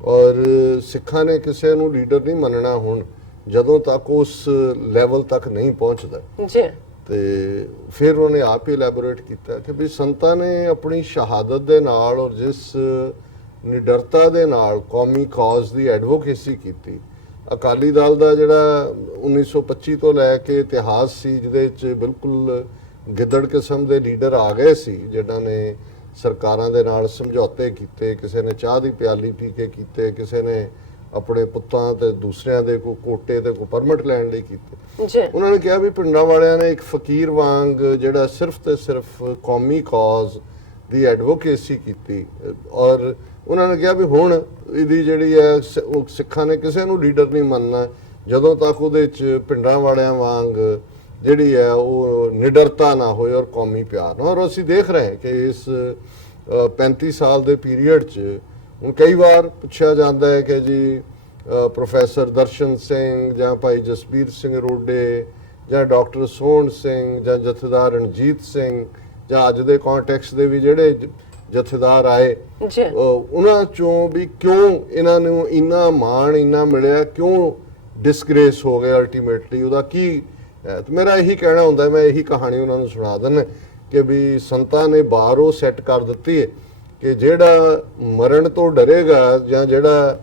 ਔਰ ਸਿੱਖਾਂ ਨੇ ਕਿਸੇ ਨੂੰ ਲੀਡਰ ਨਹੀਂ ਮੰਨਣਾ ਹੁਣ ਜਦੋਂ ਤੱਕ ਉਸ ਲੈਵਲ ਤੱਕ ਨਹੀਂ ਪਹੁੰਚਦਾ। ਤੇ ਫਿਰ ਉਹਨੇ ਆਪ ਹੀ ਐਲੈਬੋਰੇਟ ਕੀਤਾ ਕਿ ਵੀ ਸੰਤਾਂ ਨੇ ਆਪਣੀ ਸ਼ਹਾਦਤ ਦੇ ਨਾਲ ਔਰ ਜਿਸ ਨਿਡਰਤਾ ਦੇ ਨਾਲ ਕੌਮੀ ਕਾਜ਼ ਦੀ ਐਡਵੋਕੇਸੀ ਕੀਤੀ। ਅਕਾਲੀ ਦਲ ਦਾ ਜਿਹੜਾ 1925 ਤੋਂ ਲੈ ਕੇ ਇਤਿਹਾਸ ਸੀ ਜਿਹਦੇ 'ਚ ਬਿਲਕੁਲ ਗਿੱਦੜ ਕਿਸਮ ਦੇ ਲੀਡਰ ਆ ਗਏ ਸੀ ਜਿਨ੍ਹਾਂ ਨੇ ਸਰਕਾਰਾਂ ਦੇ ਨਾਲ ਸਮਝੌਤੇ ਕੀਤੇ, ਕਿਸੇ ਨੇ ਚਾਹ ਦੀ ਪਿਆਲੀ ਪੀ ਕੇ ਕੀਤੇ, ਕਿਸੇ ਨੇ ਆਪਣੇ ਪੁੱਤਾਂ ਤੇ ਦੂਸਰਿਆਂ ਦੇ ਕੋਈ ਕੋਟੇ ਤੇ ਕੋਈ ਪਰਮਿਟ ਲੈਣ ਲਈ ਕੀਤੇ। ਉਹਨਾਂ ਨੇ ਕਿਹਾ ਵੀ ਪਿੰਡਾਂ ਵਾਲਿਆਂ ਨੇ ਇੱਕ ਫਕੀਰ ਵਾਂਗ ਜਿਹੜਾ ਸਿਰਫ ਤੇ ਸਿਰਫ ਕੌਮੀ ਕਾਜ਼ ਦੀ ਐਡਵੋਕੇਸੀ ਕੀਤੀ ਔਰ ਉਹਨਾਂ ਨੇ ਕਿਹਾ ਵੀ ਹੁਣ ਇਹਦੀ ਜਿਹੜੀ ਹੈ ਉਹ ਸਿੱਖਾਂ ਨੇ ਕਿਸੇ ਨੂੰ ਲੀਡਰ ਨਹੀਂ ਮੰਨਣਾ ਜਦੋਂ ਤੱਕ ਉਹਦੇ 'ਚ ਪਿੰਡਾਂ ਵਾਲਿਆਂ ਵਾਂਗ ਜਿਹੜੀ ਹੈ ਉਹ ਨਿਡਰਤਾ ਨਾ ਹੋਏ ਔਰ ਕੌਮੀ ਪਿਆਰ ਨਾ। ਔਰ ਅਸੀਂ ਦੇਖ ਰਹੇ ਕਿ ਇਸ 35 ਸਾਲ ਦੇ ਪੀਰੀਅਡ 'ਚ ਹੁਣ ਕਈ ਵਾਰ ਪੁੱਛਿਆ ਜਾਂਦਾ ਹੈ ਕਿ ਜੀ ਪ੍ਰੋਫੈਸਰ ਦਰਸ਼ਨ ਸਿੰਘ ਜਾਂ ਭਾਈ ਜਸਬੀਰ ਸਿੰਘ ਰੋਡੇ ਜਾਂ ਡਾਕਟਰ ਸੋਹਣ ਸਿੰਘ ਜਾਂ ਜਥੇਦਾਰ ਰਣਜੀਤ ਸਿੰਘ ਜਾਂ ਅੱਜ ਦੇ ਕੰਟੈਕਸਟ ਦੇ ਵੀ ਜਿਹੜੇ ਜਥੇਦਾਰ ਆਏ ਉਹਨਾਂ ਚੋਂ ਵੀ ਕਿਉਂ ਇਹਨਾਂ ਨੂੰ ਇੰਨਾ ਮਾਣ ਇੰਨਾ ਮਿਲਿਆ, ਕਿਉਂ ਡਿਸਗ੍ਰੇਸ ਹੋ ਗਏ ਅਲਟੀਮੇਟਲੀ, ਉਹਦਾ ਕੀ? ਮੇਰਾ ਇਹੀ ਕਹਿਣਾ ਹੁੰਦਾ, ਮੈਂ ਇਹੀ ਕਹਾਣੀ ਉਹਨਾਂ ਨੂੰ ਸੁਣਾ ਦਿੰਦਾ ਕਿ ਵੀ ਸੰਤਾਂ ਨੇ ਬਾਹਰੋਂ ਸੈੱਟ ਕਰ ਦਿੱਤੀ ਹੈ ਕਿ ਜਿਹੜਾ ਮਰਨ ਤੋਂ ਡਰੇਗਾ ਜਾਂ ਜਿਹੜਾ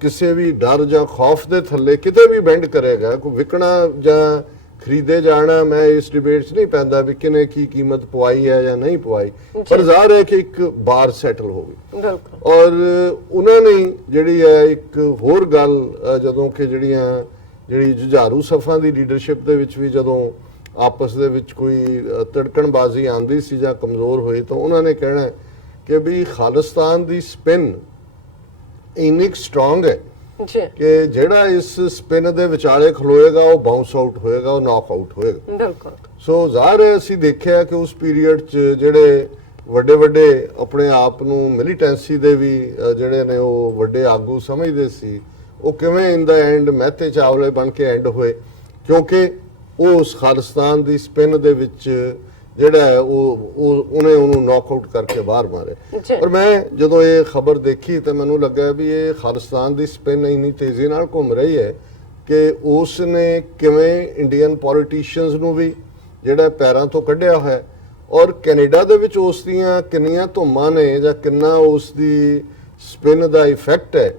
ਕਿਸੇ ਵੀ ਡਰ ਜਾਂ ਖੌਫ ਦੇ ਥੱਲੇ ਕਿਤੇ ਵੀ ਬੈਂਡ ਕਰੇਗਾ, ਕੋਈ ਵਿਕਣਾ ਜਾਂ ਖਰੀਦੇ ਜਾਣਾ, ਮੈਂ ਇਸ ਡਿਬੇਟ 'ਚ ਨਹੀਂ ਪੈਂਦਾ ਵੀ ਕਿਨੇ ਕੀ ਕੀਮਤ ਪਵਾਈ ਹੈ ਜਾਂ ਨਹੀਂ ਪਵਾਈ, ਪਰ ਜ਼ਾਹਰ ਹੈ ਕਿ ਇੱਕ ਬਾਰ ਸੈਟਲ ਹੋ ਗਈ। ਔਰ ਉਹਨਾਂ ਨੇ ਜਿਹੜੀ ਹੈ ਇੱਕ ਹੋਰ ਗੱਲ ਜਦੋਂ ਕਿ ਜਿਹੜੀ ਜੁਝਾਰੂ ਸਫਾਂ ਦੀ ਲੀਡਰਸ਼ਿਪ ਦੇ ਵਿੱਚ ਵੀ ਜਦੋਂ ਆਪਸ ਦੇ ਵਿੱਚ ਕੋਈ ਤੜਕਣਬਾਜ਼ੀ ਆਉਂਦੀ ਸੀ ਜਾਂ ਕਮਜ਼ੋਰ ਹੋਈ ਤਾਂ ਉਹਨਾਂ ਨੇ ਕਹਿਣਾ ਕਿ ਵੀ ਖਾਲਿਸਤਾਨ ਦੀ ਸਪਿਨ ਇੰਨੀ ਸਟਰੋਂਗ ਹੈ ਕਿ ਜਿਹੜਾ ਇਸ ਸਪਿਨ ਦੇ ਵਿਚਾਲੇ ਖਲੋਏਗਾ ਉਹ ਬਾਉਂਸ ਆਊਟ ਹੋਏਗਾ, ਉਹ ਨੌਕ ਆਊਟ ਹੋਏਗਾ। ਸੋ ਜ਼ਾਹਰ ਹੈ ਅਸੀਂ ਦੇਖਿਆ ਕਿ ਉਸ ਪੀਰੀਅਡ 'ਚ ਜਿਹੜੇ ਵੱਡੇ ਆਪਣੇ ਆਪ ਨੂੰ ਮਿਲੀਟੈਂਸੀ ਦੇ ਵੀ ਜਿਹੜੇ ਨੇ ਉਹ ਵੱਡੇ ਆਗੂ ਸਮਝਦੇ ਸੀ, ਉਹ ਕਿਵੇਂ ਇਨ ਦਾ ਐਂਡ ਮਹਿਤੇ ਚਾਵਲੇ ਬਣ ਕੇ ਐਂਡ ਹੋਏ ਕਿਉਂਕਿ ਉਹ ਉਸ ਖਾਲਿਸਤਾਨ ਦੀ ਸਪਿਨ ਦੇ ਵਿੱਚ ਜਿਹੜਾ ਹੈ ਉਹਨੇ ਉਹਨੂੰ ਨੌਕ ਆਊਟ ਕਰਕੇ ਬਾਹਰ ਮਾਰੇ। ਪਰ ਮੈਂ ਜਦੋਂ ਇਹ ਖਬਰ ਦੇਖੀ ਤਾਂ ਮੈਨੂੰ ਲੱਗਾ ਵੀ ਇਹ ਖਾਲਿਸਤਾਨ ਦੀ ਸਪਿਨ ਇੰਨੀ ਤੇਜ਼ੀ ਨਾਲ ਘੁੰਮ ਰਹੀ ਹੈ ਕਿ ਉਸ ਨੇ ਕਿਵੇਂ ਇੰਡੀਅਨ ਪੋਲੀਟੀਸ਼ੀਅਨਸ ਨੂੰ ਵੀ ਜਿਹੜਾ ਪੈਰਾਂ ਤੋਂ ਕੱਢਿਆ ਹੋਇਆ ਔਰ ਕੈਨੇਡਾ ਦੇ ਵਿੱਚ ਉਸ ਦੀਆਂ ਕਿੰਨੀਆਂ ਧੁੰਮਾਂ ਨੇ ਜਾਂ ਕਿੰਨਾ ਉਸ ਦੀ ਸਪਿਨ ਦਾ ਇਫੈਕਟ ਹੈ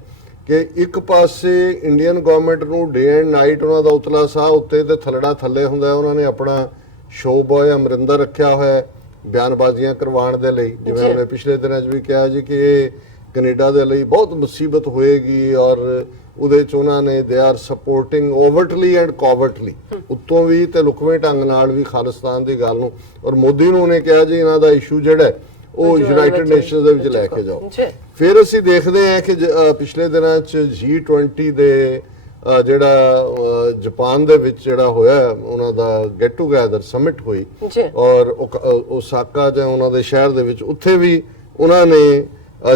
ਕਿ ਇੱਕ ਪਾਸੇ ਇੰਡੀਅਨ ਗਵਰਨਮੈਂਟ ਨੂੰ ਡੇ ਐਂਡ ਨਾਈਟ ਉਹਨਾਂ ਦਾ ਉਤਲਾ ਸਾਹ ਉੱਤੇ ਤੇ ਥੱਲੜਾ ਥੱਲੇ ਹੁੰਦਾ, ਉਹਨਾਂ ਨੇ ਆਪਣਾ ਸ਼ੋ ਬॉय ਅਮਰਿੰਦਰ ਰੱਖਿਆ ਹੋਇਆ ਬਿਆਨਬਾਜ਼ੀਆਂ ਕਰਵਾਉਣ ਦੇ ਲਈ, ਜਿਵੇਂ ਉਹਨੇ ਪਿਛਲੇ ਦਿਨਾਂ 'ਚ ਵੀ ਕਿਹਾ ਜੀ ਕਿ ਇਹ ਕੈਨੇਡਾ ਦੇ ਲਈ ਬਹੁਤ ਮੁਸੀਬਤ ਹੋਏਗੀ ਔਰ ਉਹਦੇ 'ਚ ਉਹਨਾਂ ਨੇ ਦੇ ਆਰ ਸਪੋਰਟਿੰਗ ਓਵਰਟਲੀ ਐਂਡ ਕੋਵਰਟਲੀ, ਉੱਤੋਂ ਵੀ ਤੇ ਲੁਕਵੇਂ ਢੰਗ ਨਾਲ ਵੀ ਖਾਲਿਸਤਾਨ ਦੀ ਗੱਲ ਨੂੰ। ਔਰ ਮੋਦੀ ਨੂੰ ਉਹਨੇ ਕਿਹਾ ਜੀ ਇਹਨਾਂ ਦਾ ਇਸ਼ੂ ਜਿਹੜਾ ਉਹ ਯੂਨਾਈਟਿਡ ਨੇਸ਼ਨਸ ਦੇ ਵਿੱਚ ਲੈ ਕੇ ਜਾਓ। ਫਿਰ ਅਸੀਂ ਦੇਖਦੇ ਹਾਂ ਕਿ ਪਿਛਲੇ ਦਿਨਾਂ 'ਚ G20 ਦੇ ਜਿਹੜਾ ਜਾਪਾਨ ਦੇ ਵਿੱਚ ਜਿਹੜਾ ਹੋਇਆ ਉਹਨਾਂ ਦਾ ਗੈਟ ਟੂਗੇਦਰ ਸਮਿਟ ਹੋਈ ਔਰ ਓਸਾਕਾ ਜਾਂ ਉਹਨਾਂ ਦੇ ਸ਼ਹਿਰ ਦੇ ਵਿੱਚ, ਉੱਥੇ ਵੀ ਉਹਨਾਂ ਨੇ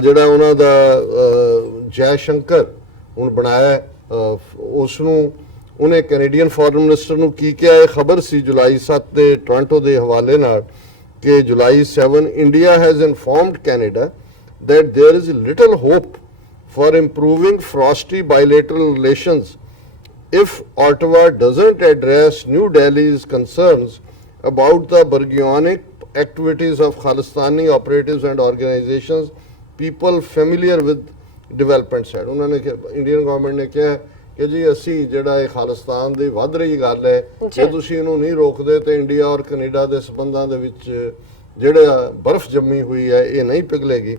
ਜਿਹੜਾ ਉਹਨਾਂ ਦਾ ਜੈ ਸ਼ੰਕਰ ਹੁਣ ਬਣਾਇਆ ਉਸ ਨੂੰ, ਉਹਨੇ ਕੈਨੇਡੀਅਨ ਫੋਰਨ ਮਿਨਿਸਟਰ ਨੂੰ ਕੀ ਕਿਹਾ। ਇਹ ਖਬਰ ਸੀ ਜੁਲਾਈ 7 ਦੇ ਟੋਰਾਂਟੋ ਦੇ ਹਵਾਲੇ ਨਾਲ ਕਿ ਜੁਲਾਈ 7 India has informed Canada that there is little hope for improving frosty bilateral relations if Ottawa doesn't address New Delhi's concerns about the burgeoning activities of Khalistani operatives and organizations, people familiar with development side। उन्होंने Indian government ने किया कि जी ਅਸੀਂ ਜਿਹੜਾ ਇਹ ਖਾਲਿਸਤਾਨ ਦੀ ਵੱਧ ਰਹੀ ਗੱਲ ਹੈ, ਜੇ ਤੁਸੀਂ ਇਹਨੂੰ ਨਹੀਂ ਰੋਕਦੇ ਤੇ ਇੰਡੀਆ ਔਰ ਕੈਨੇਡਾ ਦੇ ਸੰਬੰਧਾਂ ਦੇ ਵਿੱਚ ਜਿਹੜਾ ਬਰਫ਼ ਜੰਮੀ ਹੋਈ ਹੈ ਇਹ ਨਹੀਂ ਪਿਘਲੇਗੀ।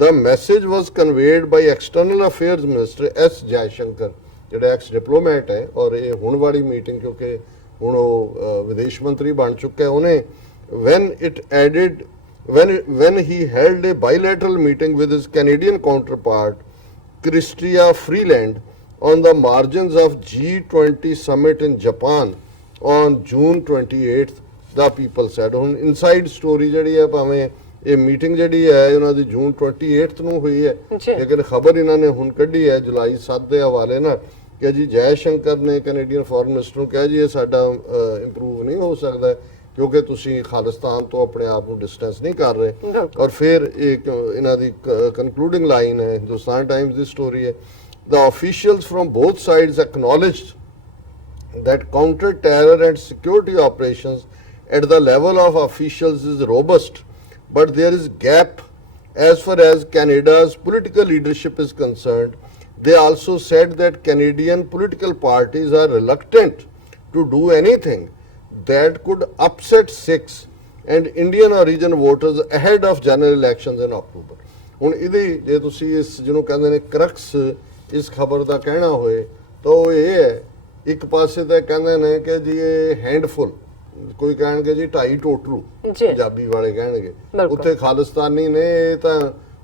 The message was conveyed by External Affairs Minister S. Jaishankar, ਜਿਹੜਾ ਐਕਸ ਡਿਪਲੋਮੈਟ ਹੈ ਔਰ ਇਹ ਹੁਣ ਵਾਲੀ ਮੀਟਿੰਗ ਕਿਉਂਕਿ ਹੁਣ ਉਹ ਵਿਦੇਸ਼ ਮੰਤਰੀ ਬਣ ਚੁੱਕਾ ਹੈ, ਉਹਨੇ when he held a bilateral meeting with his Canadian counterpart Chrystia Freeland on the margins of G20 summit in Japan on June 28th, the people said। ਹੁਣ ਇਨਸਾਈਡ ਸਟੋਰੀ ਜਿਹੜੀ ਹੈ, ਭਾਵੇਂ ਇਹ ਮੀਟਿੰਗ ਜਿਹੜੀ ਹੈ ਉਹਨਾਂ ਦੀ ਜੂਨ 28 ਨੂੰ ਹੋਈ ਹੈ, ਲੇਕਿਨ ਖਬਰ ਇਹਨਾਂ ਨੇ ਹੁਣ ਕੱਢੀ ਹੈ ਜੁਲਾਈ 7 ਦੇ ਹਵਾਲੇ ਨਾਲ ਕਿ ਜੀ ਜੈ ਸ਼ੰਕਰ ਨੇ ਕੈਨੇਡੀਅਨ ਫੋਰਨ ਮਿਨਿਸਟਰ ਨੂੰ ਕਿਹਾ ਜੀ ਇਹ ਸਾਡਾ ਇੰਪਰੂਵ ਨਹੀਂ ਹੋ ਸਕਦਾ ਕਿਉਂਕਿ ਤੁਸੀਂ ਖਾਲਿਸਤਾਨ ਤੋਂ ਆਪਣੇ ਆਪ ਨੂੰ ਡਿਸਟੈਂਸ ਨਹੀਂ ਕਰ ਰਹੇ। ਔਰ ਫਿਰ ਇੱਕ ਇਹਨਾਂ ਦੀ ਕਨਕਲੂਡਿੰਗ ਲਾਈਨ ਹੈ, ਹਿੰਦੁਸਤਾਨ ਟਾਈਮਸ ਦੀ ਸਟੋਰੀ ਹੈ, the officials from both sides acknowledged that counter terror and security operations at the level of officials is robust, but there is gap as far as Canada's political leadership is concerned. They also said that Canadian political parties are reluctant to do anything that could upset Sikhs and Indian origin voters ahead of general elections in October। ਹੁਣ ਇਹਦੀ ਜੇ ਤੁਸੀਂ ਇਸ ਜਿਹਨੂੰ ਕਹਿੰਦੇ ਨੇ ਕਰਕਸ ਇਸ ਖਬਰ ਦਾ ਕਹਿਣਾ ਹੋਏ ਤਾਂ ਉਹ ਇਹ ਹੈ, ਇੱਕ ਪਾਸੇ ਤਾਂ ਕਹਿੰਦੇ ਨੇ ਕਿ ਜੀ ਇਹ ਹੈਂਡਫੁਲ, ਕੋਈ ਕਹਿਣਗੇ ਜੀ 2.5 ਟੋਟਰੂ, ਪੰਜਾਬੀ ਵਾਲੇ ਕਹਿਣਗੇ ਉੱਥੇ ਖਾਲਿਸਤਾਨੀ ਨੇ। ਇਹ ਤਾਂ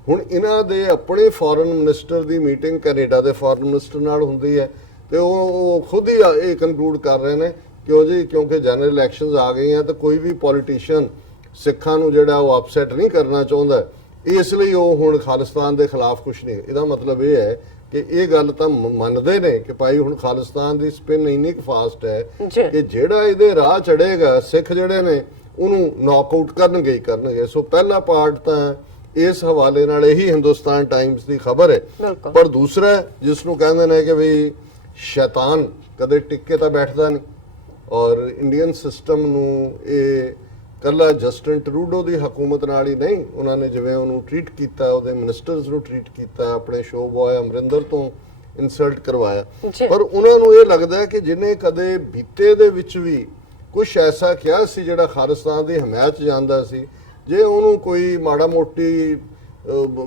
ਹੁਣ ਇਹਨਾਂ ਦੇ ਆਪਣੇ ਫੋਰਨ ਮਿਨਿਸਟਰ ਦੀ ਮੀਟਿੰਗ ਕੈਨੇਡਾ ਦੇ ਫੋਰਨ ਮਿਨਿਸਟਰ ਨਾਲ ਹੁੰਦੀ ਹੈ ਤੇ ਉਹ ਖੁਦ ਹੀ ਇਹ ਕਨਕਲੂਡ ਕਰ ਰਹੇ ਨੇ ਕਿ ਜੀ ਕਿਉਂਕਿ ਜਨਰਲ ਇਲੈਕਸ਼ਨਸ ਆ ਗਈਆਂ ਤਾਂ ਕੋਈ ਵੀ ਪੋਲੀਟੀਸ਼ੀਅਨ ਸਿੱਖਾਂ ਨੂੰ ਜਿਹੜਾ ਉਹ ਅਪਸੈਟ ਨਹੀਂ ਕਰਨਾ ਚਾਹੁੰਦਾ, ਇਸ ਲਈ ਉਹ ਹੁਣ ਖਾਲਿਸਤਾਨ ਦੇ ਖਿਲਾਫ ਕੁਝ ਨਹੀਂ। ਇਹਦਾ ਮਤਲਬ ਇਹ ਹੈ ਕਿ ਇਹ ਗੱਲ ਤਾਂ ਮੰਨਦੇ ਨੇ ਕਿ ਭਾਈ ਹੁਣ ਖਾਲਿਸਤਾਨ ਦੀ ਸਪਿਨ ਇੰਨੀ ਕੁ ਫਾਸਟ ਹੈ ਕਿ ਜਿਹੜਾ ਇਹਦੇ ਰਾਹ ਚੜੇਗਾ ਸਿੱਖ ਜਿਹੜੇ ਨੇ ਉਹਨੂੰ ਨੌਕਆਊਟ ਕਰਨਗੇ। ਸੋ ਪਹਿਲਾ ਪਾਰਟ ਤਾਂ ਇਸ ਹਵਾਲੇ ਨਾਲ ਇਹੀ ਹਿੰਦੁਸਤਾਨ ਟਾਈਮਸ ਦੀ ਖਬਰ ਹੈ। ਪਰ ਦੂਸਰਾ ਜਿਸ ਨੂੰ ਕਹਿੰਦੇ ਨੇ ਕਿ ਵੀ ਸ਼ੈਤਾਨ ਕਦੇ ਟਿੱਕੇ ਤਾਂ ਬੈਠਦਾ ਨਹੀਂ ਔਰ ਇੰਡੀਅਨ ਸਿਸਟਮ ਨੂੰ ਇਹ ਕੱਲਾ ਜਸਟਿਨ ਟਰੂਡੋ ਦੀ ਹਕੂਮਤ ਨਾਲ ਹੀ ਨਹੀਂ, ਉਹਨਾਂ ਨੇ ਜਿਵੇਂ ਉਹਨੂੰ ਟ੍ਰੀਟ ਕੀਤਾ, ਉਹਦੇ ਮਿਨਿਸਟਰਸ ਨੂੰ ਟ੍ਰੀਟ ਕੀਤਾ, ਆਪਣੇ ਸ਼ੋ ਬॉय ਅਮਰਿੰਦਰ ਤੋਂ ਇਨਸਲਟ ਕਰਵਾਇਆ, ਪਰ ਉਹਨਾਂ ਨੂੰ ਇਹ ਲੱਗਦਾ ਕਿ ਜਿਹਨੇ ਕਦੇ ਬੀਤੇ ਦੇ ਵਿੱਚ ਵੀ ਕੁਝ ਐਸਾ ਕਿਹਾ ਸੀ ਜਿਹੜਾ ਖਾਲਿਸਤਾਨ ਦੀ ਹਮਾਇਤ ਜਾਂਦਾ ਸੀ, ਜੇ ਉਹਨੂੰ ਕੋਈ ਮਾੜਾ ਮੋਟੀ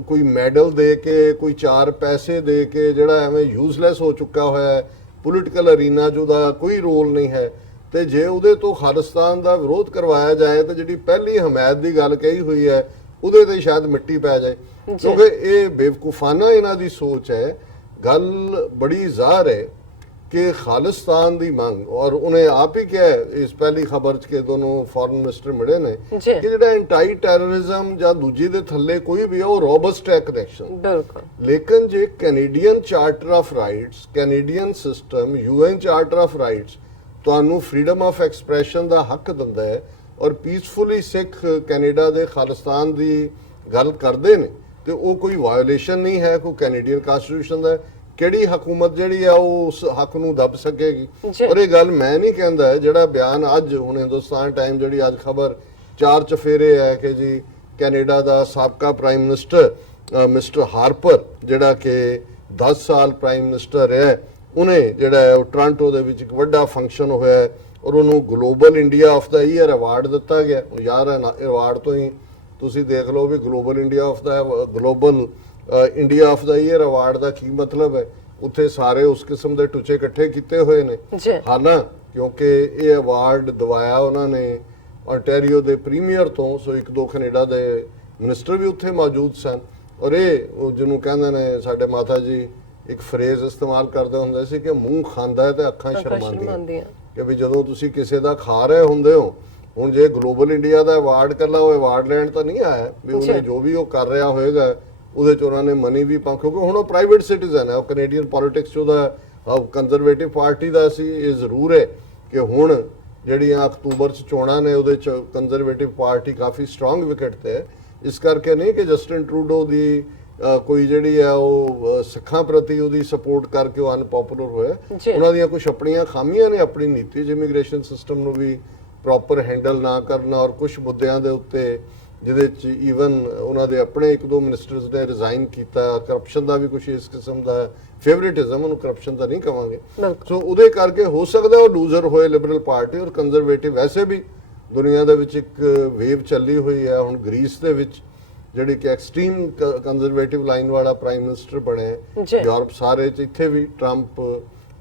ਕੋਈ ਮੈਡਲ ਦੇ ਕੇ, ਕੋਈ 4 ਪੈਸੇ ਦੇ ਕੇ, ਜਿਹੜਾ ਐਵੇਂ ਯੂਜ਼ਲੈਸ ਹੋ ਚੁੱਕਾ ਹੋਇਆ ਪੋਲੀਟੀਕਲ ਅਰੀਨਾ 'ਚ ਉਹਦਾ ਕੋਈ ਰੋਲ ਨਹੀਂ ਹੈ, ਤੇ ਜੇ ਉਹਦੇ ਤੋਂ ਖਾਲਿਸਤਾਨ ਦਾ ਵਿਰੋਧ ਕਰਵਾਇਆ ਜਾਏ ਤਾਂ ਜਿਹੜੀ ਪਹਿਲੀ ਹਮਾਇਤ ਦੀ ਗੱਲ ਕਹੀ ਹੋਈ ਹੈ ਉਹਦੇ ਤੇ ਸ਼ਾਇਦ ਮਿੱਟੀ ਪੈ ਜਾਏ, ਕਿਉਂਕਿ ਇਹ ਬੇਵਕੂਫਾਨਾ ਇਹਨਾਂ ਦੀ ਸੋਚ ਹੈ। ਗੱਲ ਬੜੀ ਜ਼ਾਹਰ ਹੈ ਕਿ ਖਾਲਿਸਤਾਨ ਦੀ ਮੰਗ, ਔਰ ਉਹਨੇ ਆਪ ਹੀ ਕਿਹਾ ਇਸ ਪਹਿਲੀ ਖਬਰ 'ਚ ਕਿ ਦੋਨੋਂ ਫੋਰਨ ਮਿਨਿਸਟਰ ਮਿਲੇ ਨੇ ਕਿ ਜਿਹੜਾ ਐਂਟੀ ਟੈਰਰਿਜ਼ਮ ਜਾਂ ਦੂਜੀ ਦੇ ਥੱਲੇ ਕੋਈ ਵੀ ਹੈ ਉਹ ਰੋਬਸਟ ਹੈ ਕਨੈਕਸ਼ਨ। ਲੇਕਿਨ ਜੇ Canadian charter of rights, Canadian system, UN charter of rights ਤੁਹਾਨੂੰ ਫਰੀडम ਆਫ ਐਕਸਪ੍ਰੈਸ਼ਨ ਦਾ ਹੱਕ ਦਿੰਦਾ ਹੈ ਔਰ ਪੀਸਫੁਲੀ ਸਿੱਖ ਕੈਨੇਡਾ ਦੇ ਖਾਲਿਸਤਾਨ ਦੀ ਗੱਲ ਕਰਦੇ ਨੇ ਤੇ ਉਹ ਕੋਈ ਵਾਇਓਲੇਸ਼ਨ ਨਹੀਂ ਹੈ ਕੋਈ ਕੈਨੇਡੀਅਨ ਕਨਸਟੀਟਿਊਸ਼ਨ ਦਾ। ਕਿਹੜੀ ਹਕੂਮਤ ਜਿਹੜੀ ਆ ਉਹ ਉਸ ਹੱਕ ਨੂੰ ਦੱਬ ਸਕੇਗੀ? ਔਰ ਇਹ ਗੱਲ ਮੈਂ ਨਹੀਂ ਕਹਿੰਦਾ, ਜਿਹੜਾ ਬਿਆਨ ਅੱਜ ਹੁਣ ਹਿੰਦੁਸਤਾਨ ਟਾਈਮ ਜਿਹੜੀ ਅੱਜ ਖਬਰ 4 ਚਫੇਰੇ ਹੈ ਕਿ ਜੀ ਕੈਨੇਡਾ ਦਾ ਸਾਬਕਾ ਪ੍ਰਾਈਮ ਮਿਨਿਸਟਰ ਮਿਸਟਰ ਹਾਰਪਰ ਜਿਹੜਾ ਕਿ 10 ਸਾਲ ਪ੍ਰਾਈਮ ਮਿਨਿਸਟਰ ਰਿਹਾ, ਉਹਨੇ ਜਿਹੜਾ ਉਹ ਟੋਰਾਂਟੋ ਦੇ ਵਿੱਚ ਇੱਕ ਵੱਡਾ ਫੰਕਸ਼ਨ ਹੋਇਆ ਔਰ ਉਹਨੂੰ global India of the year award ਦਿੱਤਾ ਗਿਆ। ਯਾਰ ਅਵਾਰਡ ਤੋਂ ਹੀ ਤੁਸੀਂ ਦੇਖ ਲਓ ਵੀ global India of the year award ਦਾ ਕੀ ਮਤਲਬ ਹੈ। ਉੱਥੇ ਸਾਰੇ ਉਸ ਕਿਸਮ ਦੇ ਟੁੱਚੇ ਇਕੱਠੇ ਕੀਤੇ ਹੋਏ ਨੇ। ਹਾਲਾਂ ਕਿਉਂਕਿ ਇਹ ਅਵਾਰਡ ਦਵਾਇਆ ਉਹਨਾਂ ਨੇ ਆਂਟੈਰੀਓ ਦੇ ਪ੍ਰੀਮੀਅਰ ਤੋਂ, ਸੋ ਇੱਕ ਦੋ ਕੈਨੇਡਾ ਦੇ ਮਿਨਿਸਟਰ ਵੀ ਉੱਥੇ ਮੌਜੂਦ ਸਨ। ਔਰ ਇਹ ਜਿਹਨੂੰ ਕਹਿੰਦੇ ਨੇ ਸਾਡੇ ਮਾਤਾ ਜੀ ਇੱਕ ਫਰੇਜ਼ ਇਸਤੇਮਾਲ ਕਰਦੇ ਹੁੰਦੇ ਸੀ ਕਿ ਮੂੰਹ ਖਾਂਦਾ ਹੈ ਤੇ ਅੱਖਾਂ ਸ਼ਰਮਾਉਂਦੀਆਂ, ਕਿ ਵੀ ਜਦੋਂ ਤੁਸੀਂ ਕਿਸੇ ਦਾ ਖਾ ਰਹੇ ਹੁੰਦੇ ਹੋ। ਹੁਣ ਜੇ ਗਲੋਬਲ ਇੰਡੀਆ ਦਾ ਅਵਾਰਡ ਕਰਨਾ, ਉਹ ਅਵਾਰਡ ਲੈਣ ਤਾਂ ਨਹੀਂ ਆਇਆ ਵੀ ਉਹਨੇ ਜੋ ਵੀ ਉਹ ਕਰ ਰਿਹਾ ਹੋਏਗਾ ਉਹਦੇ ਚ ਉਹਨਾਂ ਨੇ ਮਨੀ ਵੀ ਪਾ, ਕਿਉਂਕਿ ਹੁਣ ਉਹ ਪ੍ਰਾਈਵੇਟ ਸਿਟੀਜ਼ਨ ਹੈ। ਉਹ ਕੈਨੇਡੀਅਨ ਪੋਲਿਟਿਕਸ ਚ ਉਹਦਾ ਕੰਜ਼ਰਵੇਟਿਵ ਪਾਰਟੀ ਦਾ ਸੀ। ਇਹ ਜ਼ਰੂਰ ਹੈ ਕਿ ਹੁਣ ਜਿਹੜੀਆਂ ਅਕਤੂਬਰ ਚ ਚੋਣਾਂ ਨੇ ਉਹਦੇ ਚ ਕੰਜ਼ਰਵੇਟਿਵ ਪਾਰਟੀ ਕਾਫੀ ਸਟਰੋਂਗ ਵਿਕਟ ਤੇ ਹੈ। ਇਸ ਕਰਕੇ ਨਹੀਂ ਕਿ ਜਸਟਿਨ ਟਰੂਡੋ ਦੀ ਕੋਈ ਜਿਹੜੀ ਹੈ ਉਹ ਸਿੱਖਾਂ ਪ੍ਰਤੀ ਉਹਦੀ ਸਪੋਰਟ ਕਰਕੇ ਉਹ ਅਨਪੋਪੂਲਰ ਹੋਇਆ। ਉਹਨਾਂ ਦੀਆਂ ਕੁਝ ਆਪਣੀਆਂ ਖਾਮੀਆਂ ਨੇ, ਆਪਣੀ ਨੀਤੀ 'ਚ ਇਮੀਗ੍ਰੇਸ਼ਨ ਸਿਸਟਮ ਨੂੰ ਵੀ ਪ੍ਰੋਪਰ ਹੈਂਡਲ ਨਾ ਕਰਨਾ, ਔਰ ਕੁਝ ਮੁੱਦਿਆਂ ਦੇ ਉੱਤੇ ਜਿਹਦੇ 'ਚ ਈਵਨ ਉਹਨਾਂ ਦੇ ਆਪਣੇ ਇੱਕ ਦੋ ਮਿਨਿਸਟਰਸ ਨੇ ਰਿਜ਼ਾਈਨ ਕੀਤਾ। ਕਰਪਸ਼ਨ ਦਾ ਵੀ ਕੁਝ ਇਸ ਕਿਸਮ ਦਾ ਫੇਵਰੇਟਿਜ਼ਮ, ਉਹਨੂੰ ਕਰਪਸ਼ਨ ਤਾਂ ਨਹੀਂ ਕਵਾਂਗੇ। ਸੋ ਉਹਦੇ ਕਰਕੇ ਹੋ ਸਕਦਾ ਉਹ ਲੂਜ਼ਰ ਹੋਏ ਲਿਬਰਲ ਪਾਰਟੀ। ਔਰ ਕੰਜ਼ਰਵੇਟਿਵ ਵੈਸੇ ਵੀ ਦੁਨੀਆ ਦੇ ਵਿੱਚ ਇੱਕ ਵੇਵ ਚੱਲੀ ਹੋਈ ਹੈ। ਹੁਣ ਗ੍ਰੀਸ ਦੇ ਵਿੱਚ ਜਿਹੜੀ ਕਿ ਐਕਸਟ੍ਰੀਮ ਕੰਜ਼ਰਵੇਟਿਵ ਲਾਈਨ ਵਾਲਾ ਪ੍ਰਾਈਮ ਮਿਨਿਸਟਰ ਬਣਿਆ। ਯੂਰਪ ਸਾਰੇ 'ਚ ਇੱਥੇ ਵੀ ਟਰੰਪ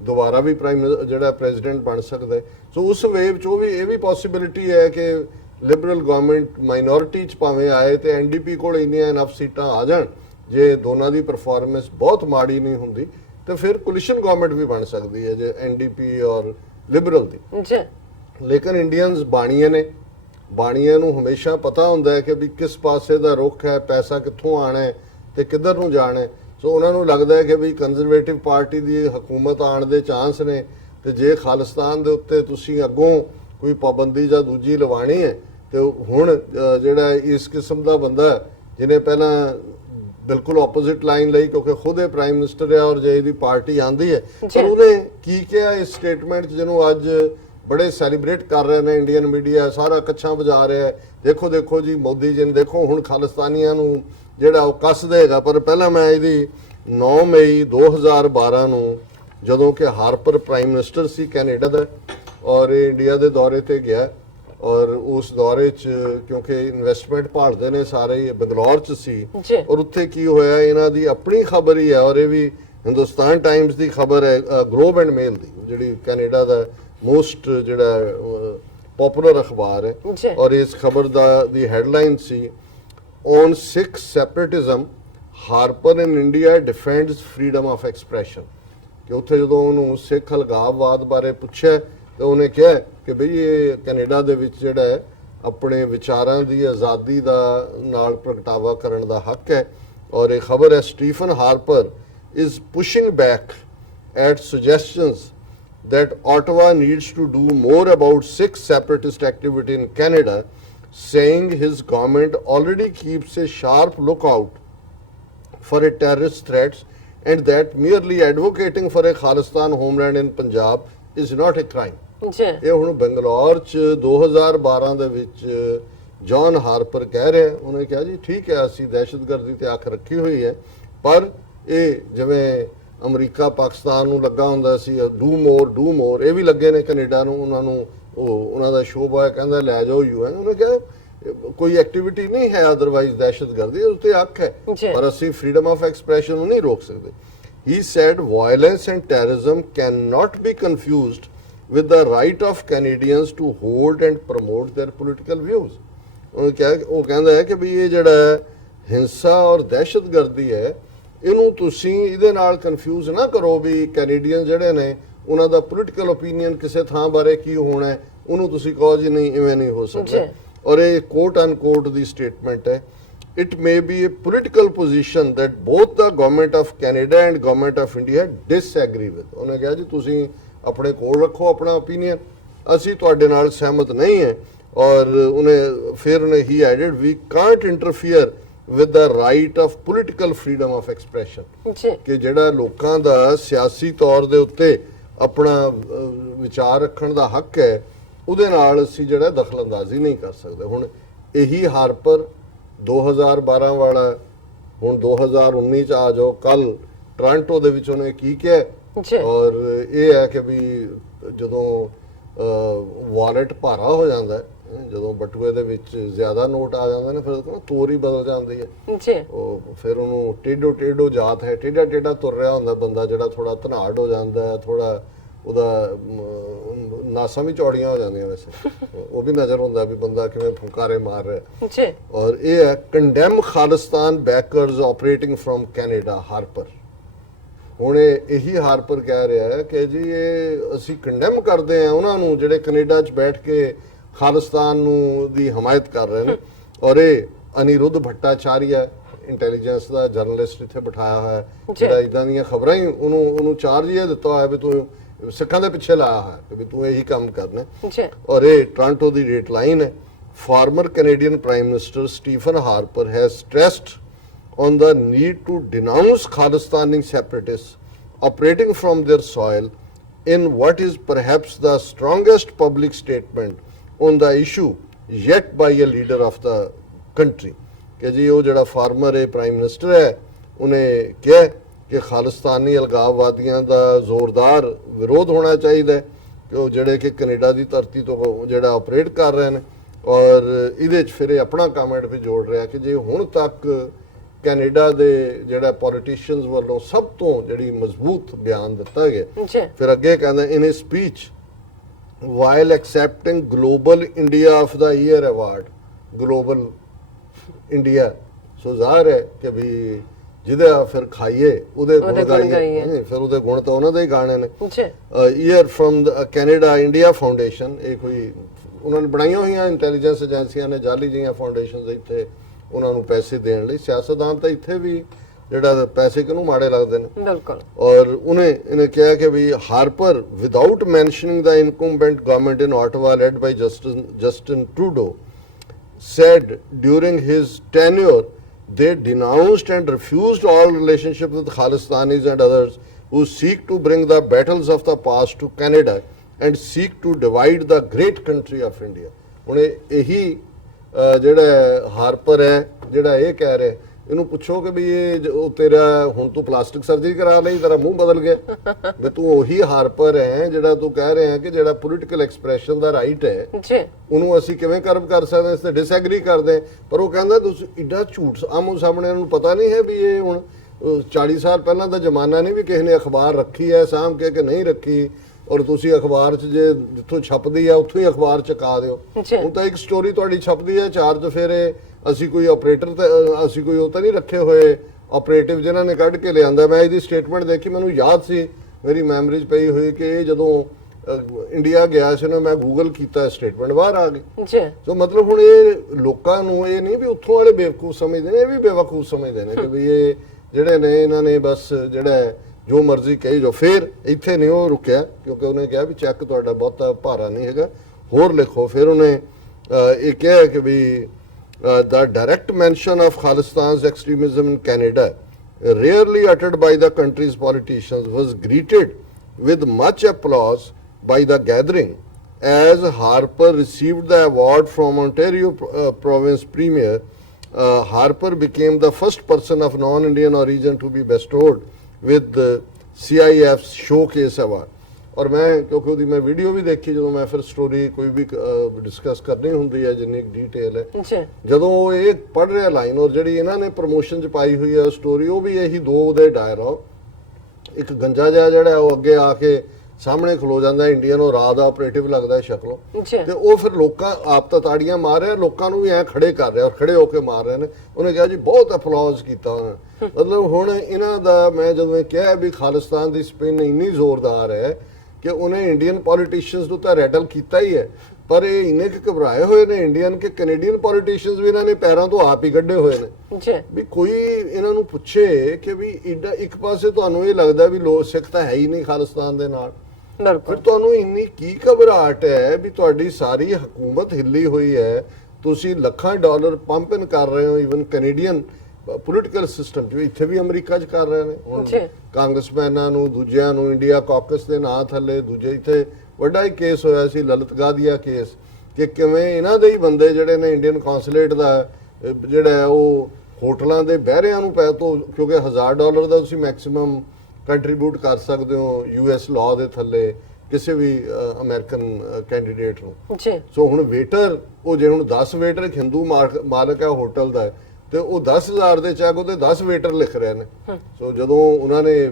ਦੁਬਾਰਾ ਵੀ ਜਿਹੜਾ ਪ੍ਰੈਜ਼ੀਡੈਂਟ ਬਣ ਸਕਦਾ ਹੈ। ਸੋ ਉਸ ਵੇਵ 'ਚ ਇਹ ਵੀ ਪੋਸੀਬਿਲਿਟੀ ਹੈ ਕਿ ਲਿਬਰਲ ਗਵਰਨਮੈਂਟ ਮਾਈਨੋਰਿਟੀ 'ਚ ਭਾਵੇਂ ਆਏ ਤੇ ਐਨਡੀਪੀ ਕੋਲ ਇੰਨੀਆਂ ਇਨਫ ਸੀਟਾਂ ਆ ਜਾਣ, ਜੇ ਦੋਨਾਂ ਦੀ ਪਰਫਾਰਮੈਂਸ ਬਹੁਤ ਮਾੜੀ ਨਹੀਂ ਹੁੰਦੀ ਤੇ ਫਿਰ ਕੋਲੀਸ਼ਨ ਗਵਰਨਮੈਂਟ ਵੀ ਬਣ ਸਕਦੀ ਹੈ, ਜੇ ਐਨਡੀਪੀ ਔਰ ਲਿਬਰਲ ਦੀ। ਲੇਕਿਨ ਇੰਡੀਅਨਸ ਬਾਣੀਆਂ ਨੂੰ ਹਮੇਸ਼ਾ ਪਤਾ ਹੁੰਦਾ ਹੈ ਕਿ ਵੀ ਕਿਸ ਪਾਸੇ ਦਾ ਰੁਖ ਹੈ, ਪੈਸਾ ਕਿੱਥੋਂ ਆਣਾ ਹੈ ਤੇ ਕਿੱਧਰ ਨੂੰ ਜਾਣਾ ਹੈ। ਸੋ ਉਹਨਾਂ ਨੂੰ ਲੱਗਦਾ ਹੈ ਕਿ ਵੀ ਕੰਜ਼ਰਵੇਟਿਵ ਪਾਰਟੀ ਦੀ ਹਕੂਮਤ ਆਉਣ ਦੇ ਚਾਂਸ ਨੇ, ਤੇ ਜੇ ਖਾਲਿਸਤਾਨ ਦੇ ਉੱਤੇ ਤੁਸੀਂ ਅੱਗੋਂ ਕੋਈ ਪਾਬੰਦੀ ਜਾਂ ਦੂਜੀ ਲਵਾਣੀ ਹੈ ਤੇ ਹੁਣ ਜਿਹੜਾ ਇਸ ਕਿਸਮ ਦਾ ਬੰਦਾ ਜਿਹਨੇ ਪਹਿਲਾਂ ਬਿਲਕੁਲ ਆਪੋਜ਼ਿਟ ਲਾਈਨ ਲਈ, ਕਿਉਂਕਿ ਖੁਦ ਇਹ ਪ੍ਰਾਈਮ ਮਿਨਿਸਟਰ ਹੈ ਔਰ ਜੇ ਇਹਦੀ ਪਾਰਟੀ ਆਂਦੀ ਹੈ, ਪਰ ਉਹਨੇ ਕੀ ਕਿਹਾ ਇਸ ਸਟੇਟਮੈਂਟ ਜਿਹਨੂੰ ਅੱਜ ਬੜੇ ਸੈਲੀਬ੍ਰੇਟ ਕਰ ਰਹੇ ਨੇ ਇੰਡੀਅਨ ਮੀਡੀਆ, ਸਾਰਾ ਕੱਛਾਂ ਵਜਾ ਰਿਹਾ ਹੈ। ਦੇਖੋ ਜੀ ਮੋਦੀ ਜੀ ਨੇ, ਦੇਖੋ ਹੁਣ ਖਾਲਿਸਤਾਨੀਆਂ ਨੂੰ ਜਿਹੜਾ ਉਹ ਕੱਸ ਦੇਗਾ। ਪਰ ਪਹਿਲਾਂ ਮੈਂ ਇਹਦੀ 9 ਮਈ 2012 ਨੂੰ, ਜਦੋਂ ਕਿ ਹਾਰਪਰ ਪ੍ਰਾਈਮ ਮਿਨਿਸਟਰ ਸੀ ਕੈਨੇਡਾ ਦਾ ਔਰ ਇਹ ਇੰਡੀਆ ਦੇ ਦੌਰੇ ਤੇ ਗਿਆ, ਔਰ ਉਸ ਦੌਰੇ 'ਚ ਕਿਉਂਕਿ ਇਨਵੈਸਟਮੈਂਟ ਭਾਲਦੇ ਨੇ ਸਾਰੇ, ਬੰਗਲੌਰ 'ਚ ਸੀ। ਔਰ ਉੱਥੇ ਕੀ ਹੋਇਆ, ਇਹਨਾਂ ਦੀ ਆਪਣੀ ਖਬਰ ਹੀ ਹੈ ਔਰ ਇਹ ਵੀ ਹਿੰਦੁਸਤਾਨ ਟਾਈਮਸ ਦੀ ਖਬਰ ਹੈ, ਗਲੋਬ ਐਂਡ ਮੇਲ ਦੀ, ਜਿਹੜੀ ਕੈਨੇਡਾ ਦਾ ਮੋਸਟ ਜਿਹੜਾ ਪਪੂਲਰ ਅਖਬਾਰ ਹੈ। ਔਰ ਇਸ ਖਬਰ ਦੀ ਹੈਡਲਾਈਨ ਸੀ, on Sikh separatism Harper in India defends freedom of expression. ਕਿ ਉੱਥੇ ਜਦੋਂ ਉਹਨੂੰ ਸਿੱਖ ਅਲਗਾਵਵਾਦ ਬਾਰੇ ਪੁੱਛਿਆ ਤੇ ਉਹਨੇ ਕਿਹਾ ਕਿ ਬਈ ਇਹ ਕੈਨੇਡਾ ਦੇ ਵਿੱਚ ਜਿਹੜਾ ਹੈ ਆਪਣੇ ਵਿਚਾਰਾਂ ਦੀ ਆਜ਼ਾਦੀ ਦਾ ਨਾਲ ਪ੍ਰਗਟਾਵਾ ਕਰਨ ਦਾ ਹੱਕ ਹੈ। ਔਰ ਇਹ ਖਬਰ ਹੈ, Stephen Harper is pushing back at suggestions that Ottawa needs to do more about Sikh separatist activity in Canada, saying his government already keeps a sharp lookout for a terrorist threats and that merely advocating for a Khalistan homeland in Punjab is not a crime. ਇਹ ਹੁਣ ਬੰਗਲੌਰ 'ਚ 2012 ਦੇ ਵਿੱਚ John Harper ਕਹਿ ਰਿਹਾ। ਉਹਨੇ ਕਿਹਾ ਜੀ ਠੀਕ ਹੈ, ਅਸੀਂ ਦਹਿਸ਼ਤਗਰਦੀ ਤੇ ਅੱਖ ਰੱਖੀ ਹੋਈ ਹੈ, ਪਰ ਇਹ ਜਿਵੇਂ ਅਮਰੀਕਾ ਪਾਕਿਸਤਾਨ ਨੂੰ ਲੱਗਾ ਹੁੰਦਾ ਸੀ ਡੂ ਮੋਰ, ਇਹ ਵੀ ਲੱਗੇ ਨੇ ਕੈਨੇਡਾ ਨੂੰ। ਉਹਨਾਂ ਦਾ ਸ਼ੋਅ ਬॉय ਕਹਿੰਦਾ ਲੈ ਜਾਓ ਯੂਐਨ। ਉਹਨੇ ਕਿਹਾ ਕੋਈ ਐਕਟੀਵਿਟੀ ਨਹੀਂ ਹੈ ਅਦਰਵਾਈਜ਼ ਦਹਿਸ਼ਤਗਰਦੀ, ਉਸ ਤੇ ਹੱਕ ਹੈ, ਪਰ ਅਸੀਂ ਫਰੀडम ਆਫ ਐਕਸਪ੍ਰੈਸ਼ਨ ਨੂੰ ਨਹੀਂ ਰੋਕ ਸਕਦੇ। He said violence and terrorism can not be confused with the right of Canadians to hold and promote their political views. ਉਹ ਕਹਿੰਦਾ ਹੈ ਕਿ ਵੀ ਇਹ ਜਿਹੜਾ ਹਿੰਸਾ ਔਰ ਦਹਿਸ਼ਤਗਰਦੀ ਹੈ, ਇਹਨੂੰ ਤੁਸੀਂ ਇਹਦੇ ਨਾਲ ਕਨਫਿਊਜ਼ ਨਾ ਕਰੋ ਵੀ ਕੈਨੇਡੀਅਨ ਜਿਹੜੇ ਨੇ ਉਹਨਾਂ ਦਾ ਪੋਲੀਟੀਕਲ ਓਪੀਨੀਅਨ ਕਿਸੇ ਥਾਂ ਬਾਰੇ ਕੀ ਹੋਣਾ ਹੈ, ਉਹਨੂੰ ਤੁਸੀਂ ਕਹੋ ਜੀ ਨਹੀਂ ਇਵੇਂ ਨਹੀਂ ਹੋ ਸਕਦਾ। ਔਰ ਇਹ ਕੋਟ ਅਨਕੋਟ ਦੀ ਸਟੇਟਮੈਂਟ ਹੈ, it may be a political position that both the government of Canada and government of India disagree with. ਉਹਨੇ ਕਿਹਾ ਜੀ ਤੁਸੀਂ ਆਪਣੇ ਕੋਲ ਰੱਖੋ ਆਪਣਾ ਓਪੀਨੀਅਨ, ਅਸੀਂ ਤੁਹਾਡੇ ਨਾਲ ਸਹਿਮਤ ਨਹੀਂ ਹੈ। ਔਰ ਉਹਨੇ ਹੀ added we can't interfere with the right of political freedom of expression, ਕਿ ਜਿਹੜਾ ਲੋਕਾਂ ਦਾ ਸਿਆਸੀ ਤੌਰ ਦੇ ਉੱਤੇ ਆਪਣਾ ਵਿਚਾਰ ਰੱਖਣ ਦਾ ਹੱਕ ਹੈ, ਉਹਦੇ ਨਾਲ ਅਸੀਂ ਜਿਹੜਾ ਦਖਲਅੰਦਾਜ਼ੀ ਨਹੀਂ ਕਰ ਸਕਦੇ। ਹੁਣ ਇਹੀ ਹਾਰਪਰ 2012 ਵਾਲਾ ਹੁਣ 2019 ਚ ਆ ਜਾਓ, ਕੱਲ ਟੋਰਾਂਟੋ ਦੇ ਵਿੱਚ ਉਹਨੇ ਕੀ ਕਿਹਾ। ਔਰ ਇਹ ਹੈ ਕਿ ਵੀ ਜਦੋਂ ਵਾਲਟ ਭਾਰਾ ਹੋ ਜਾਂਦਾ ਹੈ, ਜਦੋਂ ਬਟੂਏ ਦੇ ਵਿੱਚ ਜ਼ਿਆਦਾ ਨੋਟ ਆ ਜਾਂਦੇ ਨੇ ਫਿਰ ਤੋਰ ਹੀ ਬਦਲ ਜਾਂਦੀ ਹੈ ਜੀ। ਉਹ ਫਿਰ ਉਹਨੂੰ ਟੇਢੋ ਜਾਤ ਹੈ, ਟੇਢਾ ਤੁਰ ਰਿਹਾ ਹੁੰਦਾ ਬੰਦਾ, ਜਿਹੜਾ ਥੋੜਾ ਧਨਾੜ ਹੋ ਜਾਂਦਾ ਹੈ, ਥੋੜਾ ਉਹਦਾ ਨਾਸਾਂ ਵੀ ਚੌੜੀਆਂ ਹੋ ਜਾਂਦੀਆਂ, ਵੈਸੇ ਉਹ ਵੀ ਨਜ਼ਰ ਹੁੰਦਾ ਵੀ ਬੰਦਾ ਕਿਵੇਂ ਫੁੰਕਾਰੇ ਮਾਰ ਰਿਹਾ ਜੀ। ਔਰ ਇਹ ਹੈ condemn Khalistan backers operating from Canada Harper. ਹੁਣ ਇਹੀ ਹਾਰਪਰ ਕਹਿ ਰਿਹਾ ਹੈ ਕਿ ਜੀ ਇਹ ਅਸੀਂ ਕੰਡੈਮ ਕਰਦੇ ਹਾਂ ਉਹਨਾਂ ਨੂੰ ਜਿਹੜੇ ਕੈਨੇਡਾ 'ਚ ਬੈਠ ਕੇ ਖਾਲਿਸਤਾਨ ਨੂੰ ਦੀ ਹਮਾਇਤ ਕਰ ਰਹੇ ਨੇ। ਔਰ ਇਹ ਅਨਿਰੁੱਧ ਭੱਟਾਚਾਰੀਆ ਇੰਟੈਲੀਜੈਂਸ ਦਾ ਜਰਨਲਿਸਟ ਇੱਥੇ ਬਿਠਾਇਆ ਹੋਇਆ, ਜਿਹੜਾ ਇਦਾਂ ਦੀਆਂ ਖਬਰਾਂ ਹੀ ਉਹਨੂੰ ਚਾਰਜ ਇਹ ਦਿੱਤਾ ਹੋਇਆ ਵੀ ਤੂੰ ਸਿੱਖਾਂ ਦੇ ਪਿੱਛੇ ਲਾਇਆ ਹੋਇਆ ਕਿ ਵੀ ਤੂੰ ਇਹੀ ਕੰਮ ਕਰਨਾ। ਔਰ ਇਹ ਟੋਰਾਂਟੋ ਦੀ ਰੇਟ ਲਾਈਨ ਹੈ। Farmer Canadian prime minister Stephen Harper has stressed on the need to denounce Khalistani separatists operating from their soil in what is perhaps the strongest public statement on the issue yet by a leader of the country। कि जी वो जड़ा farmer है prime minister है उन्हें क्या कि खालिस्तानी अलगाववादियों का जोरदार विरोध होना चाहिए कि वो जड़े कि कनेडा की धरती तो जड़ा ऑपरेट कर रहे हैं। और ये फिर अपना कमेंट भी जोड़ रहा कि जी हुण तक ਕੈਨੇਡਾ ਦੇ ਜਿਹੜਾ ਪੋਲੀਟੀਸ਼ੀਅਨਸ ਵੱਲੋਂ ਸਭ ਤੋਂ ਜਿਹੜੀ ਮਜ਼ਬੂਤ ਬਿਆਨ ਦਿੱਤਾ ਗਿਆ। ਫਿਰ ਅੱਗੇ ਕਹਿੰਦਾ in his speech while accepting global India of the year award, global India so ਜ਼ਾਹਰ ਹੈ ਕਿ ਵੀ ਜਿਹਦਾ ਫਿਰ ਖਾਈਏ ਉਹਦੇ ਗੁਣ ਗਾਈਏ, ਫਿਰ ਉਹਦੇ ਗੁਣ ਤਾਂ ਉਹਨਾਂ ਦੇ ਹੀ ਗਾਣੇ ਨੇ। ਈਅਰ ਫਰਮ ਕੈਨੇਡਾ ਇੰਡੀਆ ਫਾਊਂਡੇਸ਼ਨ, ਇਹ ਕੋਈ ਉਹਨਾਂ ਨੇ ਬਣਾਈਆਂ ਹੋਈਆਂ ਇੰਟੈਲੀਜੈਂਸ ਏਜੰਸੀਆਂ ਨੇ ਜਾਲੀ ਜਿਹੀਆਂ ਫਾਊਂਡੇਸ਼ਨਸ ਇੱਥੇ ਉਹਨਾਂ ਨੂੰ ਪੈਸੇ ਦੇਣ ਲਈ। ਸਿਆਸਤਦਾਨ ਤਾਂ ਇੱਥੇ ਵੀ ਜਿਹੜਾ ਪੈਸੇ ਕਿਹਨੂੰ ਮਾੜੇ ਲੱਗਦੇ ਨੇ। ਬਿਲਕੁਲ। ਔਰ ਇਹਨੇ ਕਿਹਾ ਕਿ ਵੀ Harper without mentioning the incumbent government in Ottawa led by Justin Trudeau said during his tenure they denounced and refused all relationship with Khalistanis and others who seek to bring the battles of the past to Canada and seek to divide the great country of India। ਹੁਣ ਇਹੀ ਜਿਹੜਾ Harper ਹੈ ਜਿਹੜਾ ਇਹ ਕਹਿ ਰਿਹਾ, ਇਹਨੂੰ ਪੁੱਛੋ ਕਿ ਵੀ ਇਹ ਉਹ ਤੇਰਾ ਹੁਣ ਤੂੰ ਪਲਾਸਟਿਕ ਸਰਜਰੀ ਕਰਾ ਲਈ, ਤੇਰਾ ਮੂੰਹ ਬਦਲ ਗਿਆ ਵੀ ਤੂੰ ਉਹੀ ਹਾਰਪਰ ਹੈ ਜਿਹੜਾ ਤੂੰ ਕਹਿ ਰਿਹਾ ਕਿ ਜਿਹੜਾ ਪੋਲੀਟੀਕਲ ਐਕਸਪ੍ਰੈਸ਼ਨ ਦਾ ਰਾਈਟ ਹੈ ਉਹਨੂੰ ਅਸੀਂ ਕਿਵੇਂ ਕਰਵ ਕਰ ਸਕਦੇ ਹਾਂ, ਇਸ ਤੇ ਡਿਸਐਗਰੀ ਕਰਦੇ। ਪਰ ਉਹ ਕਹਿੰਦਾ ਤੁਸੀਂ ਏਡਾ ਝੂਠ ਆਮੋ ਸਾਹਮਣੇ, ਉਹਨੂੰ ਪਤਾ ਨਹੀਂ ਹੈ ਵੀ ਇਹ ਹੁਣ 40 ਸਾਲ ਪਹਿਲਾਂ ਦਾ ਜ਼ਮਾਨਾ ਨਹੀਂ ਵੀ ਕਿਸੇ ਨੇ ਅਖਬਾਰ ਰੱਖੀ ਹੈ ਸਾਂਭ ਕੇ ਕਿ ਨਹੀਂ ਰੱਖੀ, ਔਰ ਤੁਸੀਂ ਅਖਬਾਰ 'ਚ ਜੇ ਜਿੱਥੋਂ ਛਪਦੀ ਆ ਉੱਥੋਂ ਹੀ ਅਖਬਾਰ ਚਕਾ ਦਿਓ। ਹੁਣ ਤਾਂ ਇੱਕ ਸਟੋਰੀ ਤੁਹਾਡੀ ਛਪਦੀ ਹੈ ਚਾਰ ਚੁਫੇਰੇ, ਅਸੀਂ ਕੋਈ ਆਪਰੇਟਰ ਤੇ ਅਸੀਂ ਕੋਈ ਉਹ ਤਾਂ ਨਹੀਂ ਰੱਖੇ ਹੋਏ ਆਪਰੇਟਿਵ ਜਿਨ੍ਹਾਂ ਨੇ ਕੱਢ ਕੇ ਲਿਆਂਦਾ। ਮੈਂ ਇਹਦੀ ਸਟੇਟਮੈਂਟ ਦੇਖੀ, ਮੈਨੂੰ ਯਾਦ ਸੀ, ਮੇਰੀ ਮੈਮਰੀ 'ਚ ਪਈ ਹੋਈ ਕਿ ਇਹ ਜਦੋਂ ਇੰਡੀਆ ਗਿਆ ਸੀ ਨਾ, ਮੈਂ ਗੂਗਲ ਕੀਤਾ, ਸਟੇਟਮੈਂਟ ਬਾਹਰ ਆ ਗਈ। ਸੋ ਮਤਲਬ ਹੁਣ ਇਹ ਲੋਕਾਂ ਨੂੰ ਇਹ ਨਹੀਂ ਵੀ ਉੱਥੋਂ ਵਾਲੇ ਬੇਵਕੂਫ ਸਮਝਦੇ ਨੇ, ਇਹ ਵੀ ਬੇਵਕੂਫ ਸਮਝਦੇ ਨੇ ਕਿ ਵੀ ਇਹ ਜਿਹੜੇ ਨੇ ਇਹਨਾਂ ਨੇ ਬਸ ਜਿਹੜਾ ਜੋ ਮਰਜ਼ੀ ਕਹੀ ਜੋ। ਫਿਰ ਇੱਥੇ ਨਹੀਂ ਉਹ ਰੁਕਿਆ ਕਿਉਂਕਿ ਉਹਨੇ ਕਿਹਾ ਵੀ ਚੈੱਕ ਤੁਹਾਡਾ ਬਹੁਤਾ ਭਾਰਾ ਨਹੀਂ ਹੈਗਾ, ਹੋਰ ਲਿਖੋ। ਫਿਰ ਉਹਨੇ ਇਹ ਕਿਹਾ ਕਿ ਵੀ the direct mention of Khalistan's extremism in Canada, rarely uttered by the country's politicians, was greeted with much applause by the gathering. As Harper received the award from Ontario province premier, Harper became the first person of non-Indian origin to be bestowed with the CIF's Showcase Award। ਔਰ ਮੈਂ ਕਿਉਂਕਿ ਉਹਦੀ ਮੈਂ video ਵੀ ਦੇਖੀ, ਜਦੋਂ ਮੈਂ ਫਿਰ story ਕੋਈ ਵੀ ਡਿਸਕਸ ਕਰਨੀ ਹੁੰਦੀ ਹੈ ਜਿੰਨੀ ਡਿਟੇਲ ਹੈ, ਜਦੋਂ ਇਹ ਪੜ੍ਹ ਰਿਹਾ ਲਾਈਨ, ਔਰ ਜਿਹੜੀ ਇਹਨਾਂ ਨੇ ਪ੍ਰਮੋਸ਼ਨ 'ਚ ਪਾਈ ਹੋਈ ਹੈ ਸਟੋਰੀ, ਉਹ ਵੀ ਇਹੀ ਦੋ ਉਹਦੇ ਡਾਇਲੌਗ। ਇੱਕ ਗੰਜਾ ਜਿਹਾ ਜਿਹੜਾ ਉਹ ਅੱਗੇ ਆ ਕੇ ਸਾਹਮਣੇ ਖਲੋ ਜਾਂਦਾ ਇੰਡੀਅਨ, ਉਹ ਰਾਹ ਦਾ ਆਪਰੇਟਿਵ ਲੱਗਦਾ ਸ਼ਕਲੋਂ, ਤੇ ਉਹ ਫਿਰ ਲੋਕਾਂ ਆਪ ਤਾਂ ਤਾੜੀਆਂ ਮਾਰ ਰਿਹਾ, ਲੋਕਾਂ ਨੂੰ ਵੀ ਐਂ ਖੜੇ ਕਰ ਰਿਹਾ, ਖੜੇ ਹੋ ਕੇ ਮਾਰ ਰਹੇ ਨੇ। ਉਹਨੇ ਕਿਹਾ ਜੀ ਬਹੁਤ ਅਪਲੌਜ਼ ਕੀਤਾ ਉਹਨੇ। ਮਤਲਬ ਹੁਣ ਇਹਨਾਂ ਦਾ ਮੈਂ ਜਦੋਂ ਇਹ ਕਿਹਾ ਵੀ ਖਾਲਿਸਤਾਨ ਦੀ ਸਪਿਨ ਇੰਨੀ ਜ਼ੋਰਦਾਰ ਹੈ ਕਿ ਉਹਨੇ ਇੰਡੀਅਨ ਪੋਲੀਟੀਸ਼ੀਅਨਸ ਨੂੰ ਤਾਂ ਰੈਟਲ ਕੀਤਾ ਹੀ ਹੈ, ਪਰ ਇਹ ਇੰਨੇ ਕਿ ਘਬਰਾਏ ਹੋਏ ਨੇ ਇੰਡੀਅਨ ਕਿ ਕੈਨੇਡੀਅਨ ਪੋਲੀਟੀਸ਼ੀਅਨਸ ਵੀ ਇਹਨਾਂ ਨੇ ਪੈਰਾਂ ਤੋਂ ਆਪ ਹੀ ਕੱਢੇ ਹੋਏ ਨੇ। ਵੀ ਕੋਈ ਇਹਨਾਂ ਨੂੰ ਪੁੱਛੇ ਕਿ ਵੀ ਏਡਾ ਇੱਕ ਪਾਸੇ ਤੁਹਾਨੂੰ ਇਹ ਲੱਗਦਾ ਵੀ ਲੋਕ ਸਿੱਖ ਤਾਂ ਹੈ ਹੀ ਨਹੀਂ ਖਾਲਿਸਤਾਨ ਦੇ ਨਾਲ, ਫਿਰ ਤੁਹਾਨੂੰ ਇੰਨੀ ਕੀ ਘਬਰਾਹਟ ਹੈ ਵੀ ਤੁਹਾਡੀ ਸਾਰੀ ਹਕੂਮਤ ਹਿੱਲੀ ਹੋਈ ਹੈ, ਤੁਸੀਂ ਲੱਖਾਂ ਡਾਲਰ ਪੰਪ ਇਨ ਕਰ ਰਹੇ ਹੋ ਈਵਨ ਕੈਨੇਡੀਅਨ ਪੋਲੀਟੀਕਲ ਸਿਸਟਮ 'ਚ, ਇੱਥੇ ਵੀ ਅਮਰੀਕਾ 'ਚ ਕਰ ਰਹੇ ਨੇ। ਹੁਣ ਕਾਂਗਰਸਮੈਨਾਂ ਨੂੰ ਦੂਜਿਆਂ ਨੂੰ ਇੰਡੀਆ ਕਾਕਸ ਦੇ ਨਾਂ ਥੱਲੇ ਦੂਜੇ, ਇੱਥੇ ਵੱਡਾ ਹੀ ਕੇਸ ਹੋਇਆ ਸੀ ਲਲਿਤ ਗਾਦੀਆ ਕੇਸ, ਕਿ ਕਿਵੇਂ ਇਹਨਾਂ ਦੇ ਹੀ ਬੰਦੇ ਜਿਹੜੇ ਨੇ ਇੰਡੀਅਨ ਕੌਂਸੂਲੇਟ ਦਾ ਜਿਹੜਾ ਉਹ ਹੋਟਲਾਂ ਦੇ ਬਹਿਰਿਆਂ ਨੂੰ ਪੈ ਤੋਂ, ਕਿਉਂਕਿ $1000 ਦਾ ਤੁਸੀਂ ਮੈਕਸਿਮਮ ਕੰਟਰੀਬਿਊਟ ਕਰ ਸਕਦੇ ਹੋ US ਲਾਅ ਦੇ ਥੱਲੇ, ਕਿਸੇ ਵੀ ਅਮਰੀਕਨ ਕੈਂਡੀਡੇਟ ਨੂੰ ਜੀ ਸੋ ਹੁਣ ਵੇਟਰ ਉਹ ਜੇ ਹੁਣ 10 ਵੇਟਰ ਇੱਕ ਹਿੰਦੂ ਮਾਲਕ ਹੈ ਹੋਟਲ ਦਾ ਤੇ ਉਹ 10,000 ਦੇ ਚੈੱਕ ਉਹਦੇ 10 ਵੇਟਰ ਲਿਖ ਰਹੇ ਨੇ ਸੋ ਜਦੋਂ ਉਹਨਾਂ ਨੇ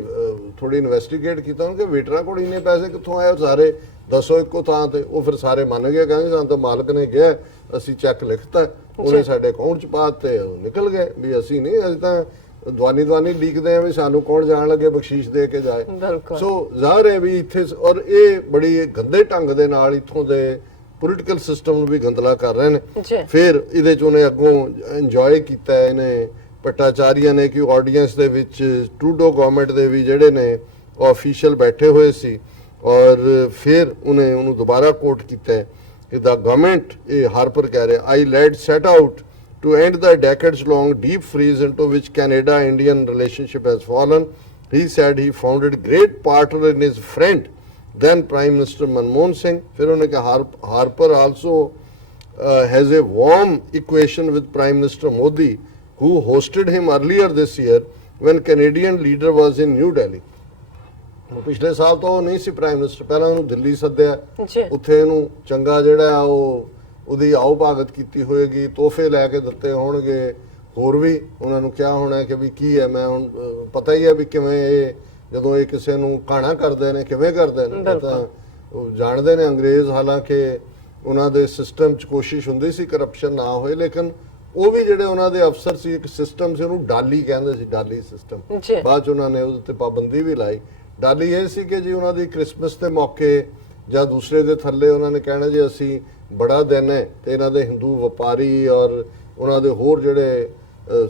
ਥੋੜੀ ਇਨਵੈਸਟੀਗੇਟ ਕੀਤਾ ਉਹਨਾਂ ਕਿ ਵੇਟਰਾਂ ਕੋਲ ਇੰਨੇ ਪੈਸੇ ਕਿੱਥੋਂ ਆਏ ਉਹ ਸਾਰੇ ਦੱਸੋ ਇੱਕੋ ਥਾਂ ਤੇ ਉਹ ਫਿਰ ਸਾਰੇ ਮੰਨ ਗਏ ਕਹਿੰਦੇ ਸਾਨੂੰ ਤਾਂ ਮਾਲਕ ਨੇ ਕਿਹਾ ਅਸੀਂ ਚੈੱਕ ਲਿਖਤਾ ਉਹਨੇ ਸਾਡੇ ਅਕਾਊਂਟ 'ਚ ਪਾ ਤੇ ਉਹ ਨਿਕਲ ਗਏ ਵੀ ਅਸੀਂ ਨਹੀਂ ਅਸੀਂ ਤਾਂ ਦਵਾਨੀ ਲੀਕਦੇ ਆ ਵੀ ਸਾਨੂੰ ਕੌਣ ਜਾਣ ਲੱਗੇ ਬਖਸ਼ੀਸ਼ ਦੇ ਕੇ ਜਾਏ ਸੋ ਜ਼ਾਹਰ ਹੈ ਵੀ ਇੱਥੇ ਔਰ ਇਹ ਬੜੀ ਗੰਦੇ ਢੰਗ ਦੇ ਨਾਲ ਇੱਥੋਂ ਦੇ ਪੋਲੀਟੀਕਲ ਸਿਸਟਮ ਨੂੰ ਵੀ ਗੰਦਲਾ ਕਰ ਰਹੇ ਨੇ ਫਿਰ ਇਹਦੇ 'ਚ ਉਹਨੇ ਅੱਗੋਂ ਇੰਜੋਏ ਕੀਤਾ ਇਹਨੇ ਭੱਟਾਚਾਰੀਆ ਨੇ ਕਿ ਆਡੀਅנס ਦੇ ਵਿੱਚ ਟਰੂਡੋ ਗਵਰਨਮੈਂਟ ਦੇ ਵੀ ਜਿਹੜੇ ਨੇ ਆਫੀਸ਼ੀਅਲ ਬੈਠੇ ਹੋਏ ਸੀ ਔਰ ਫਿਰ ਉਹਨੇ ਉਹਨੂੰ ਦੁਬਾਰਾ ਕੋਟ ਕੀਤਾ ਕਿ ਦਾ ਗਵਰਨਮੈਂਟ ਇਹ ਹਾਰਪਰ ਕਹਿ ਰਿਹਾ I led set out to end the decades-long deep freeze into which Canada-Indian relationship has fallen. He said he found it great partner in his friend, then Prime Minister Manmohan Singh. फिर उन्होंने कहा Harper also has a warm equation with Prime Minister Modi, who hosted him earlier this year when Canadian leader was in New Delhi. ਪਿਛਲੇ ਸਾਲ ਤੋਂ ਉਹ ਨਹੀਂ ਸੀ prime minister ਪਹਿਲਾਂ ਉਹਨੂੰ ਦਿੱਲੀ ਸੱਦਿਆ ਉੱਥੇ ਇਹਨੂੰ ਚੰਗਾ ਜਿਹੜਾ ਉਹ ਉਹਦੀ ਆਓ ਭਗਤ ਕੀਤੀ ਹੋਏਗੀ ਤੋਹਫੇ ਲੈ ਕੇ ਦਿੱਤੇ ਹੋਣਗੇ ਹੋਰ ਵੀ ਉਹਨਾਂ ਨੂੰ ਕਿਹਾ ਹੋਣਾ ਕਿ ਵੀ ਕੀ ਹੈ ਮੈਂ ਹੁਣ ਪਤਾ ਹੀ ਹੈ ਵੀ ਕਿਵੇਂ ਇਹ ਜਦੋਂ ਇਹ ਕਿਸੇ ਨੂੰ ਘਾਣਾ ਕਰਦੇ ਨੇ ਕਿਵੇਂ ਕਰਦੇ ਨੇ ਤਾਂ ਉਹ ਜਾਣਦੇ ਨੇ ਅੰਗਰੇਜ਼ ਹਾਲਾਂਕਿ ਉਹਨਾਂ ਦੇ ਸਿਸਟਮ 'ਚ ਕੋਸ਼ਿਸ਼ ਹੁੰਦੀ ਸੀ ਕਰਪਸ਼ਨ ਨਾ ਹੋਏ ਲੇਕਿਨ ਉਹ ਵੀ ਜਿਹੜੇ ਉਹਨਾਂ ਦੇ ਅਫਸਰ ਸੀ ਇੱਕ ਸਿਸਟਮ ਸੀ ਉਹਨੂੰ ਡਾਲੀ ਕਹਿੰਦੇ ਸੀ ਡਾਲੀ ਸਿਸਟਮ ਬਾਅਦ 'ਚ ਉਹਨਾਂ ਨੇ ਉਹਦੇ ਤੇ ਪਾਬੰਦੀ ਵੀ ਲਾਈ ਡਾਲੀ ਇਹ ਸੀ ਕਿ ਜੀ ਉਹਨਾਂ ਦੀ ਕ੍ਰਿਸਮਸ ਦੇ ਮੌਕੇ ਜਾਂ ਦੂਸਰੇ ਦੇ ਥੱਲੇ ਉਹਨਾਂ ਨੇ ਕਹਿਣਾ ਜੀ ਅਸੀਂ ਬੜਾ ਦਿਨ ਹੈ ਤੇ ਇਹਨਾਂ ਦੇ ਹਿੰਦੂ ਵਪਾਰੀ ਔਰ ਉਹਨਾਂ ਦੇ ਹੋਰ ਜਿਹੜੇ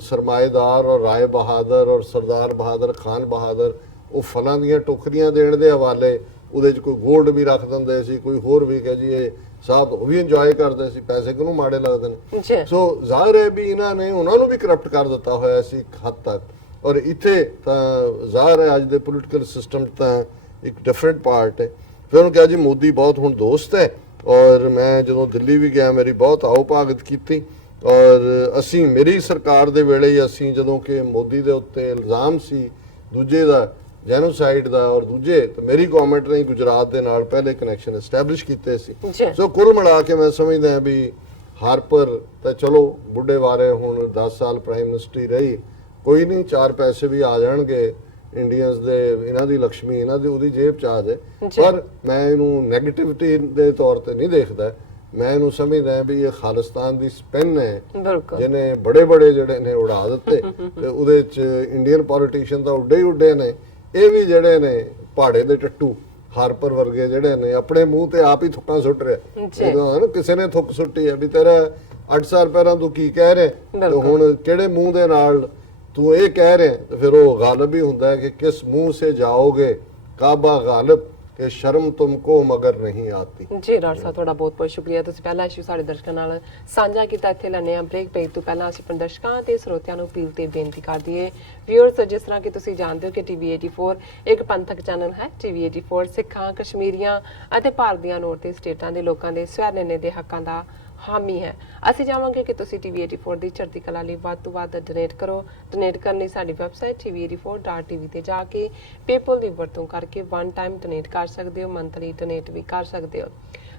ਸਰਮਾਏਦਾਰ ਔਰ ਰਾਏ ਬਹਾਦਰ ਔਰ ਸਰਦਾਰ ਬਹਾਦਰ ਖਾਨ ਬਹਾਦਰ ਉਹ ਫਲਾਂ ਦੀਆਂ ਟੋਕਰੀਆਂ ਦੇਣ ਦੇ ਹਵਾਲੇ ਉਹਦੇ 'ਚ ਕੋਈ ਗੋਲਡ ਵੀ ਰੱਖ ਦਿੰਦੇ ਸੀ ਕੋਈ ਹੋਰ ਵੀ ਕਹੇ ਜੀ ਇਹ ਸਾਹਿਬ ਉਹ ਵੀ ਇੰਜੋਏ ਕਰਦੇ ਸੀ ਪੈਸੇ ਕਿਹਨੂੰ ਮਾੜੇ ਲੱਗਦੇ ਨੇ ਸੋ ਜ਼ਾਹਿਰ ਹੈ ਵੀ ਇਹਨਾਂ ਨੇ ਉਹਨਾਂ ਨੂੰ ਵੀ ਕਰਪਟ ਕਰ ਦਿੱਤਾ ਹੋਇਆ ਸੀ ਇੱਕ ਹੱਦ ਤੱਕ ਔਰ ਇੱਥੇ ਤਾਂ ਜ਼ਾਹਿਰ ਹੈ ਅੱਜ ਦੇ ਪੋਲੀਟੀਕਲ ਸਿਸਟਮ ਤਾਂ ਇੱਕ ਡਿਫਰੈਂਟ ਪਾਰਟ ਹੈ ਫਿਰ ਉਹਨੂੰ ਕਿਹਾ ਜੀ ਮੋਦੀ ਬਹੁਤ ਹੁਣ ਦੋਸਤ ਹੈ ਔਰ ਮੈਂ ਜਦੋਂ ਦਿੱਲੀ ਵੀ ਗਿਆ ਮੇਰੀ ਬਹੁਤ ਆਓ ਭਗਤ ਕੀਤੀ ਔਰ ਅਸੀਂ ਮੇਰੀ ਸਰਕਾਰ ਦੇ ਵੇਲੇ ਹੀ ਅਸੀਂ ਜਦੋਂ ਕਿ ਮੋਦੀ ਦੇ ਉੱਤੇ ਇਲਜ਼ਾਮ ਸੀ ਦੂਜੇ ਦਾ ਜੈਨੋਸਾਈਡ ਦਾ ਔਰ ਦੂਜੇ ਤੇ ਮੇਰੀ ਗਵਰਨਮੈਂਟ ਨੇ ਗੁਜਰਾਤ ਦੇ ਨਾਲ ਪਹਿਲੇ ਕਨੈਕਸ਼ਨ ਐਸਟੈਬਲਿਸ਼ ਕੀਤੇ ਸੀ ਸੋ ਕੁੱਲ ਮਿਲਾ ਕੇ ਮੈਂ ਸਮਝਦਾ ਵੀ ਹਾਰਪਰ ਤਾਂ ਚਲੋ ਬੁੱਢੇ ਵਾਰੇ ਹੁਣ 10 ਸਾਲ ਪ੍ਰਾਈਮ ਮਿਨਿਸਟਰ ਰਹੀ ਕੋਈ ਨਹੀਂ 4 ਪੈਸੇ ਵੀ ਆ ਜਾਣਗੇ ਇੰਡੀਅਨਸ ਦੇ ਇਹਨਾਂ ਦੀ ਲక్ష్ਮੀ ਇਹਨਾਂ ਦੀ ਉਹਦੀ ਜੇਬ 'ਚ ਆ ਜਾਏ ਪਰ ਮੈਂ ਇਹਨੂੰ ਨੈਗੇਟਿਵਿਟੀ ਦੇ ਤੌਰ ਤੇ ਨਹੀਂ ਦੇਖਦਾ ਮੈਂ ਇਹਨੂੰ ਸਮਝਦਾ ਵੀ ਇਹ ਖਾਲਿਸਤਾਨ ਦੀ ਸਪਿਨ ਹੈ ਜਿਹਨੇ ਬੜੇ ਜਿਹੜੇ ਨੇ ਉਡਾ ਦਿੱਤੇ ਤੇ ਉਹਦੇ 'ਚ ਇੰਡੀਅਨ ਪੋਲੀਟੀਸ਼ੀਅਨ ਤਾਂ ਉੱਡੇ ਨੇ ਇਹ ਵੀ ਜਿਹੜੇ ਨੇ ਪਹਾੜੇ ਦੇ ਟੱਟੂ ਹਾਰਪਰ ਵਰਗੇ ਜਿਹੜੇ ਨੇ ਆਪਣੇ ਮੂੰਹ ਤੇ ਆਪ ਹੀ ਥੁੱਕਾਂ ਸੁੱਟ ਰਿਹਾ ਜਦੋਂ ਕਿਸੇ ਨੇ ਥੁੱਕ ਸੁੱਟੀ ਹੈ ਵੀ ਤੇਰਾ 8 ਸਾਲ ਪਹਿਲਾਂ ਤੂੰ ਕੀ ਕਹਿ ਰਿਹਾ ਤੇ ਹੁਣ ਕਿਹੜੇ ਮੂੰਹ ਦੇ ਨਾਲ ਤੂੰ ਇਹ ਕਹਿ ਰਿਹਾ ਤੇ ਫਿਰ ਉਹ ਗਾਲਬ ਹੀ ਹੁੰਦਾ ਹੈ ਕਿ ਕਿਸ ਮੂੰਹ ਸੇ ਜਾਓਗੇ ਕਾਬਾ ਗਾਲਬ ਕਿ ਸ਼ਰਮ ਤੁਮਕੋ ਮਗਰ ਨਹੀਂ ਆਤੀ ਜੀ ਡਾਕਟਰ ਸਾਹਿਬ ਤੁਹਾਡਾ ਬਹੁਤ ਬਹੁਤ ਸ਼ੁਕਰੀਆ ਤੁਸੀਂ ਪਹਿਲਾ ਇਸ਼ੂ ਸਾਡੇ ਦਰਸ਼ਕਾਂ ਨਾਲ ਸਾਂਝਾ ਕੀਤਾ ਇੱਥੇ ਲੈਣੇ ਆ ਬ੍ਰੇਕ ਪੇਜ ਤੋਂ ਪਹਿਲਾਂ ਅਸੀਂ ਆਪਣੇ ਦਰਸ਼ਕਾਂ ਤੇ ਸਰੋਤਿਆਂ ਨੂੰ ਅਪੀਲ ਤੇ ਬੇਨਤੀ ਕਰ ਦਈਏ ਵਿਊਅਰਸ ਜਿਸ ਤਰ੍ਹਾਂ ਕਿ ਤੁਸੀਂ ਜਾਣਦੇ ਹੋ ਕਿ ਟੀਵੀ 84 ਇੱਕ ਪੰਥਕ ਚੈਨਲ ਹੈ ਟੀਵੀ 84 ਸਿੱਖਾਂ ਕਸ਼ਮੀਰੀਆਂ ਅਤੇ ਭਾਰਤ ਦੀਆਂ ਨੌਰਥ ਸਟੇਟਾਂ ਦੇ ਲੋਕਾਂ ਦੇ ਸਵੈ-ਨਿਰਣੇ ਦੇ ਹੱਕਾਂ ਦਾ ਹਾਮੀ ਹੈ ਅਸੀਂ ਚਾਹਾਂਗੇ ਕਿ ਤੁਸੀਂ ਟੀਵੀ 84 ਦੀ ਚੜ੍ਹਦੀ ਕਲਾ ਲਈ ਵੱਧ ਤੋਂ ਵੱਧ ਡੋਨੇਟ ਕਰੋ ਡੋਨੇਟ ਕਰਨ ਲਈ ਸਾਡੀ ਵੈਬਸਾਈਟ tv84.tv ਤੇ ਜਾ ਕੇ ਪੇਪਲ ਦੀ ਵਰਤੋਂ ਕਰਕੇ ਵਨ ਟਾਈਮ ਡੋਨੇਟ ਕਰ ਸਕਦੇ ਹੋ ਮੰਥਲੀ ਡੋਨੇਟ ਵੀ ਕਰ ਸਕਦੇ ਹੋ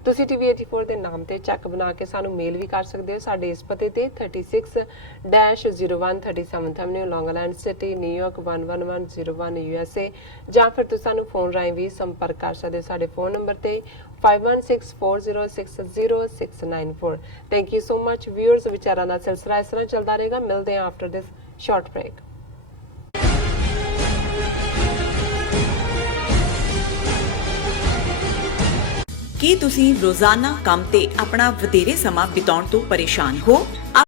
ਤੁਸੀਂ ਟੀਵੀ 84 ਦੇ ਨਾਮ ਤੇ ਚੈੱਕ ਬਣਾ ਕੇ ਸਾਨੂੰ ਮੇਲ ਵੀ ਕਰ ਸਕਦੇ ਹੋ ਸਾਡੇ ਇਸ ਪਤੇ ਤੇ 36-0137 ਐਵਨਿਊ ਲੌਂਗ ਆਈਲੈਂਡ ਸਿਟੀ ਨਿਊਯਾਰਕ 11101 USA ਜਾਂ ਫਿਰ ਤੁਸੀਂ ਸਾਨੂੰ ਫੋਨ ਰਾਹੀਂ ਵੀ ਸੰਪਰਕ ਕਰ ਸਕਦੇ ਹੋ ਸਾਡੇ ਫੋਨ ਨੰਬਰ ਤੇ 5164060694 thank you so much viewers ਵਿਚਾਰਾਂ ਦਾ ਸਿਲਸਿਲਾ ਇਸ ਤਰ੍ਹਾਂ ਚੱਲਦਾ ਰਹੇਗਾ ਮਿਲਦੇ ਹਾਂ ਆਫਟਰ ਦਿਸ ਸ਼ਾਰਟ ਬ੍ਰੇਕ ਕੀ ਤੁਸੀਂ ਰੋਜ਼ਾਨਾ ਕੰਮ ਤੇ ਆਪਣਾ ਵਧੇਰੇ ਸਮਾਂ ਬਿਤਾਉਣ ਤੋਂ ਪਰੇਸ਼ਾਨ ਹੋ